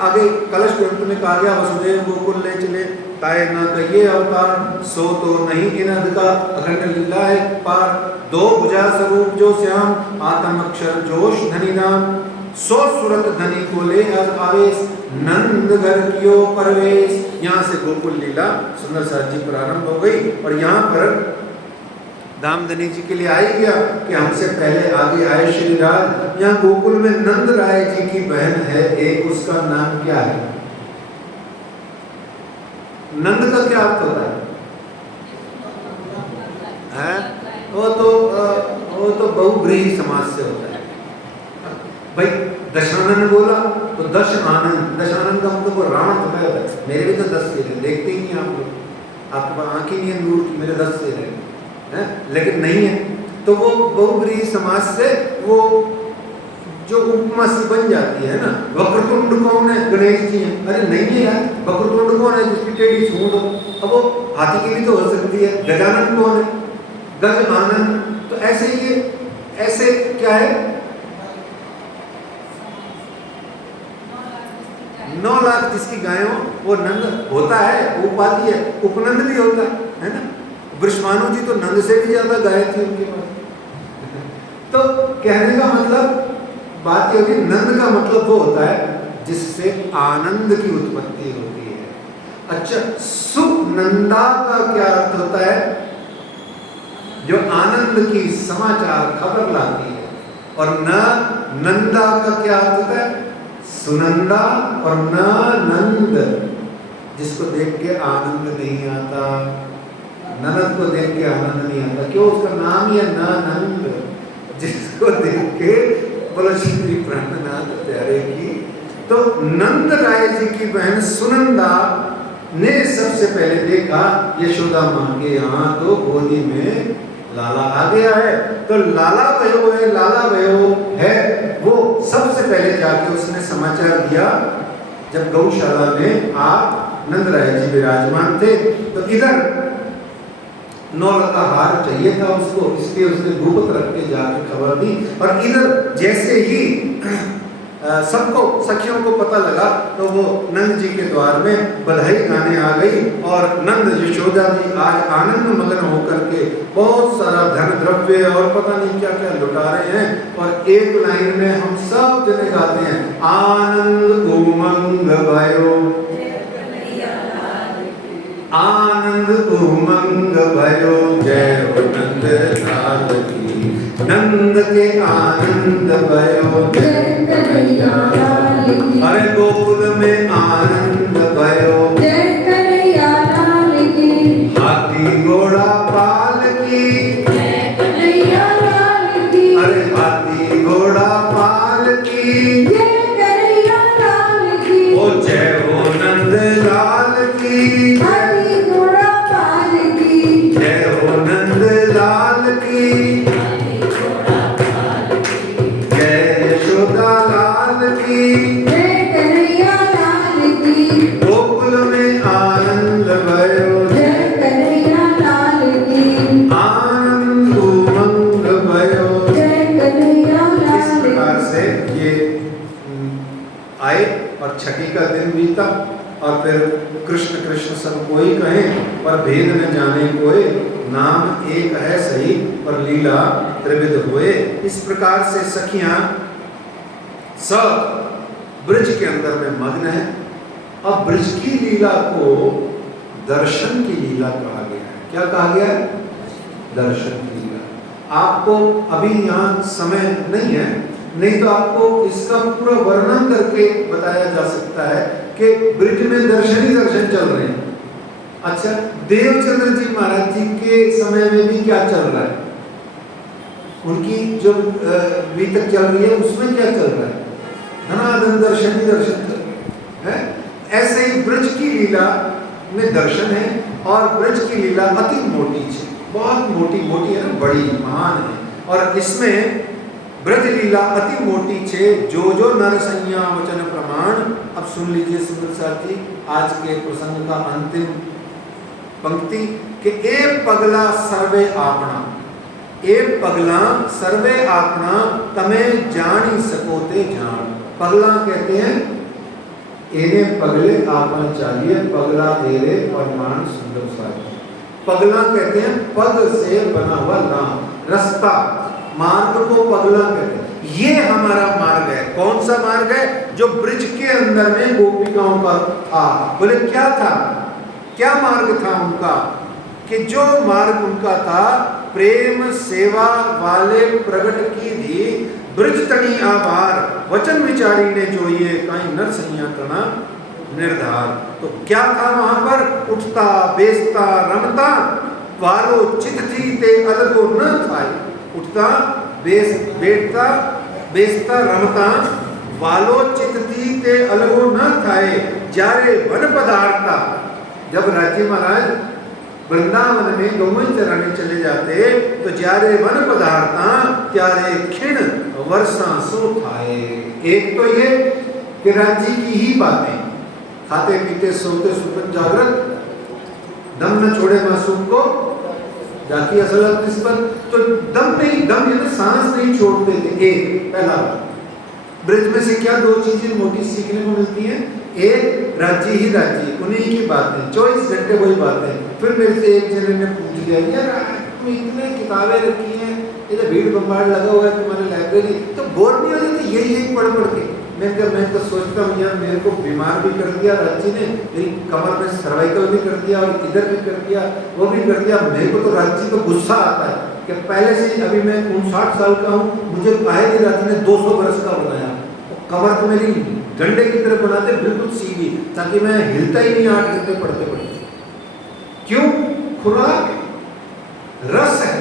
आगे कलश ग्रंथ में कहा गया वसुदेव गोकुल ले चले ताए न कहिए अवतार, सो तो नहीं इनद का अखंड लीला है पार। दो भुजा स्वरूप जो श्याम आत्म अक्षर जोश धनी नाम, सो सूरत धनी को ले आवेश नंद घर कियो परवेश। यहाँ से गोकुल लीला सुंदर साथ जी प्रारंभ हो गई और यहाँ पर धामधनी जी के लिए आई गया कि हमसे पहले आगे आए श्री राज। यहाँ गोकुल में नंद राय जी की बहन है एक, उसका नाम क्या है? नंद का क्या अर्थ होता है? वो तो बहुव्रीहि समाज से होता है भाई। दशानन बोला तो दश आनंद, दशानन का मतलब वो रावण होता है। मेरे भी तो 10 सिर हैं, देखते ही नहीं आप लोग, आपके पास आंखें नहीं है नूर की, मेरे 10 सिर हैं, लेकिन नहीं है। तो वो बहुव्रीहि समाज से वो जो उपमा सी बन जाती है ना। वक्रतुंड कौन है? गणेश जी हैं। अरे नहीं है यार, वक्रतुंड कौन है? जिसकी टेढ़ी सूंड हो। अब वो हाथी की भी तो हो सकती है। गजानन कौन है? गज आनंद। तो ऐसे ये ऐसे क्या है? 9 लाख जिसकी गाय हो वो नंद होता है, उपाधि है। उपनंद भी होता है ना। वृषभानु जी तो नंद से भी ज्यादा गाय थी उनके पास। तो कहने का मतलब बात ये होगी, नंद का मतलब वो होता है जिससे आनंद की उत्पत्ति होती है। अच्छा, सुनंदा का क्या अर्थ होता है? जो आनंद की समाचार खबर लाती है। और न नंदा का क्या अर्थ होता है? सुनंदा। और न नंद, जिसको देख के आनंद नहीं आता, ननद को देख के आनंद नहीं आता। क्यों? उसका नाम ही है न नंद। जिसको देख के बोलो श्री प्राणनाथ प्यारे की। तो नंद राय जी की बहन सुनंदा ने सबसे पहले देखा यशोदा माँ के यहाँ तो गोदी में लाला आ गया है। तो लाला भयो है, लाला भयो है, वो सबसे पहले जाके उसने समाचार दिया जब गौशाला में आप नंद राय जी विराजमान थे। तो इधर 9 लाख का हार चाहिए था उसको, इसलिए उसने गुप्त रख के जाके खबर दी। और इधर जैसे ही सबको सखियों को पता लगा तो वो नंद जी के द्वार में बधाई गाने आ गई और नंद यशोदा जी आज आनंद मगन होकर के बहुत सारा धन द्रव्य और पता नहीं क्या क्या लुटा रहे हैं। और एक लाइन में हम सब जने गाते हैं, आनंद उमंग भयो, आनंद उमंग भयो, जय हो नंद लाल की, नंद के आनंद भयो, जय कन्हैया लाल की। अरे गोकुल में आनंद भयो, जय कन्हैया लाल की। हाथी घोड़ा पाल की, जय कन्हैया लाल की। अरे हाथी घोड़ा पाल की, जय कन्हैया लाल की। ओ जय हो नंद लाल की, हाथी घोड़ा पाल की, जय हो नंद लाल की, लाल की, जय कन्हैया लाल की। गोकुल में आनंद भयो, जय कन्हैया लाल की। आनंद उमंग भयो, जय कन्हैया लाल। इस प्रकार से ये आए और छठी का दिन बीता और फिर कृष्ण कृष्ण सब कोई कहे पर भेद न जाने कोई, नाम एक है सही पर लीला त्रिविध हुए। इस प्रकार से सखियां सब ब्रज के अंदर में मग्न है। अब ब्रज की लीला को दर्शन की लीला कहा गया है। क्या कहा गया है? दर्शन की लीला। आपको अभी यहाँ समय नहीं है, नहीं तो आपको इसका पूरा वर्णन करके बताया जा सकता है कि ब्रज में दर्शन ही दर्शन चल रहे हैं। अच्छा, देवचंद्र जी महाराज जी के समय में भी क्या चल रहा है? उनकी जो बीतक चल रही है उसमें क्या चल रहा है? धनाधन दर्शन ही दर्शन चल रहा है। ऐसे ही ब्रज की लीला में दर्शन है और ब्रज की लीला अति मोटी है, बहुत मोटी मोटी है ना, बड़ी महान है। और इसमें ब्रज लीला अति मोटी छे, जो जो नर संज्ञा वचन प्रमाण। अब सुन लीजिए सुंदर साथी, आज के प्रसंग का अंतिम पंक्ति कि ए पगला सर्वे आपना, ए पगला सर्वे आपना, तमे जानी सको ते जान। पगला कहते हैं एने पगले आपन चाहिए, पगला एरे परमान सुंदर साथी। पगला कहते हैं पग से बना हुआ नाम, रास्ता, मार्ग को पगला कहते हैं। ये हमारा मार्ग है। कौन सा मार्ग है? जो ब्रज के अंदर में गोपिकाओं का था। बोले क्या था? क्या मार्ग था उनका? कि जो मार्ग उनका था, प्रेम सेवा वाले प्रगट की दी ब्रज तनी आभार, वचन विचारी ने जो ये कहीं नर सैया तना निर्धार। तो क्या था वहां पर? उठता बेचता रमता वालो चित थी ते अलगो न थाई। उठता बैठता बेचता रमता वालो चित थी ते अलगो न थाए। जारे वन पदार्था, जब राजी महाराज वृंदावन में गौवन चराने चले जाते तो जारे वन पदार्था त्यारे खिण वर्षा सो खाए। एक तो ये कि राज्य की ही बातें, खाते पीते सोते सुपन जागृत, दम न छोड़े मासूम को जाकी असलत निस्बत। तो दम नहीं, दम यानी सांस नहीं छोड़ते थे। एक पहला ब्रज में से क्या दो चीजें मोटी सीखने को मिलती हैं? एक राज्य ही राज्य, उन्हीं की बातें, 24 घंटे वही बातें। फिर मेरे से एक जने ने पूछ लिया, यार तुम इतने किताबें रखी हैं, इधर भीड़ भंबाड़ लगा हुआ है तुम्हारी लाइब्रेरी, तो बोर नहीं हो जाती यही पढ़ पढ़ के? मैं तो सोचता हूँ यार मेरे को बीमार भी कर दिया राज्य ने, मेरी कमर में सर्वाइकल भी कर दिया और इधर भी कर दिया, वो भी कर दिया। मेरे को तो राज्य को गुस्सा आता है कि पहले से ही, अभी मैं 59 साल का हूँ, मुझे काहे नहीं राज्य ने 200 वर्ष का बनाया। कमर तो मेरी डंडे की तरह बनाते बिल्कुल सीधी, ताकि मैं हिलता ही नहीं 8 घंटे पढ़ते पढ़ते। क्यों? खुराक रस है।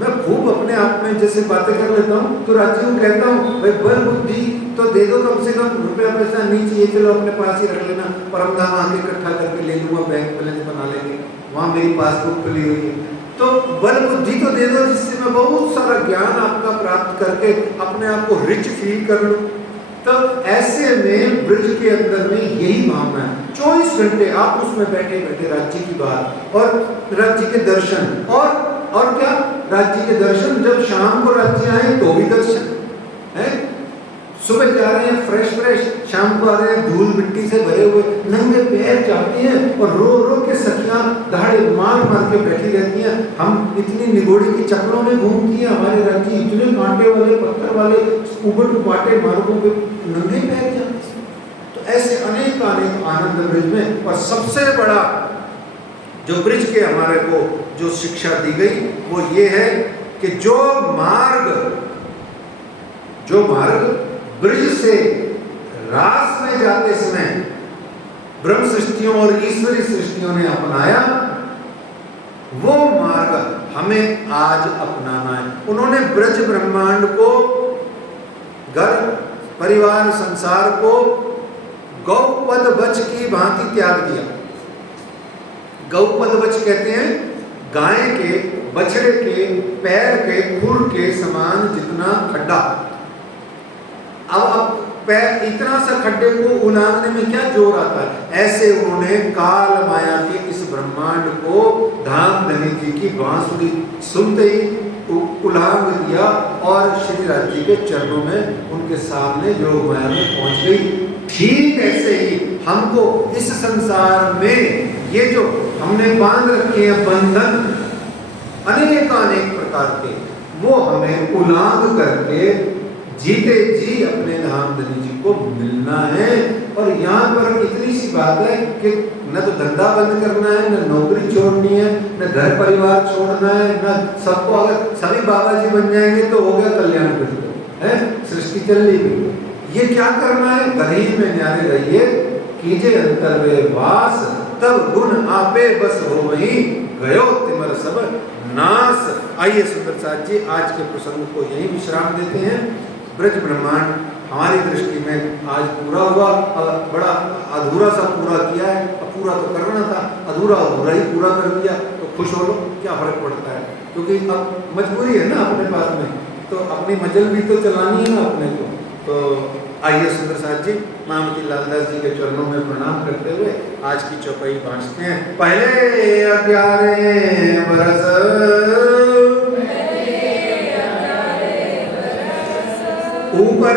मैं खूब अपने आप में जैसे बातें कर लेता हूँ तो राज्य को कहता हूँ भाई बल बुद्धि तो दे दो, कम से कम रुपया पैसा नहीं चाहिए, चलो अपने पास ही रख लेना, परम धाम आके इकट्ठा करके ले लूँगा, बैंक बैलेंस बना लेंगे, वहाँ मेरी पासबुक खुली हुई है। तो बल बुद्धि तो दे दो जिससे मैं बहुत सारा ज्ञान आपका प्राप्त करके अपने आप को रिच फील कर लूँ। तो ऐसे में ब्रज के अंदर में यही भावना है, 24 घंटे आप उसमें बैठे बैठे राज्य की बात और राज्य के दर्शन और क्या राज्य के दर्शन। जब शाम को राज्य आए तो भी दर्शन है, सुबह जा रहे हैं फ्रेश फ्रेश, शाम को आ रहे हैं धूल मिट्टी से भरे हुए, नंगे पैर जाते हैं और रो रो के सखियां दाढ़े मार मार के बैठी रहती हैं। हम इतनी निगोड़ी की चक्रों में घूमती हैं, हमारे राज्य इतने कांटे वाले पत्थर वाले उबड़ बाटे मार्गों पे नंगे पैर जाते हैं। तो ऐसे अनेक आनंद ब्रिज में, और सबसे बड़ा जो ब्रिज के हमारे को जो शिक्षा दी गई वो ये है कि जो मार्ग ब्रिज से रास में जाते समय ब्रह्म सृष्टियों और ईश्वरी सृष्टियों ने अपनाया, वो मार्ग हमें आज अपनाना है। उन्होंने ब्रज ब्रह्मांड को, घर परिवार संसार को गौपद वच की भांति त्याग दिया। गौपद वच कहते हैं गाय के, बछड़े के पैर के खुर के समान जितना खड्डा। अब पैर इतना सा खड्डे को उलांघने में क्या जोर आता है? ऐसे उन्होंने काल माया के इस ब्रह्मांड को धाम धनी जी की बांसुरी सुनते ही उलांघ दिया और श्री राज जी के चरणों में उनके सामने योग माया में पहुंच गई। ठीक ऐसे ही हमको इस संसार में ये जो हमने बांध रखे हैं बंधन अनेक प्रकार के, वो हमें उलांघ करके जीते जी अपने धाम धनी जी को मिलना है। और यहाँ पर इतनी सी बात है कि न तो धंधा बंद करना है, न नौकरी छोड़नी है, न घर परिवार छोड़ना है, न सबको, अगर सभी बाबा जी बन जाएंगे तो हो गया कल्याण बिल्कुल है, सृष्टि चल रही। ये क्या करना है? गरीब में न्यारे रहिए, कीजिए अंतर वे वास, तब गुण आपे बस हो वही गयो तिमर सब नास। आइए सुंदर साथ जी आज के प्रसंग को यही विश्राम देते हैं। ब्रज ब्रह्मांड हमारी दृष्टि में आज पूरा हुआ, बड़ा अधूरा सा पूरा किया है। अब पूरा तो करना था, अधूरा ही पूरा कर दिया, तो खुश हो लो, क्या फर्क पड़ता है? क्योंकि अब मजबूरी है ना अपने पास में, तो अपनी मजल भी तो चलानी है ना अपने को। तो आइए सुंदर साथ जी महामती लालदास जी के चरणों में प्रणाम करते हुए आज की चौपाई बांटते हैं। पहले 11 बरस ऊपर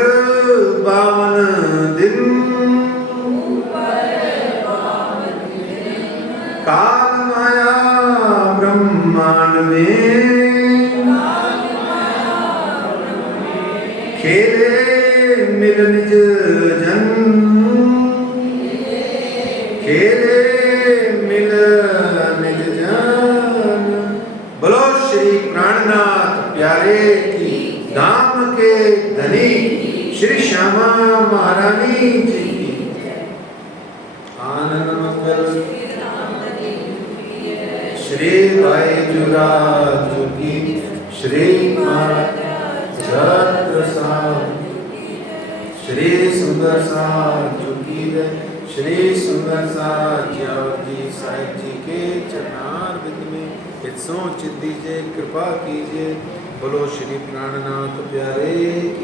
52 दिन, काल माया ब्रह्मांड में खेले मिल निज जन, खेले मिल निज जन। बोलो श्री प्राणनाथ प्यारे की धाम के धनी श्री श्यामा महारानी जी की आनंद मंगल। श्री भाई जुराज की, श्री छत्र साहब, श्री सुंदर साहब की जय, श्री सुंदर साहब जी साहिब जी के चरणारविंद में हिस्सों चित दीजिए, कृपा कीजिए। बोलो श्री प्राणनाथ प्यारे की।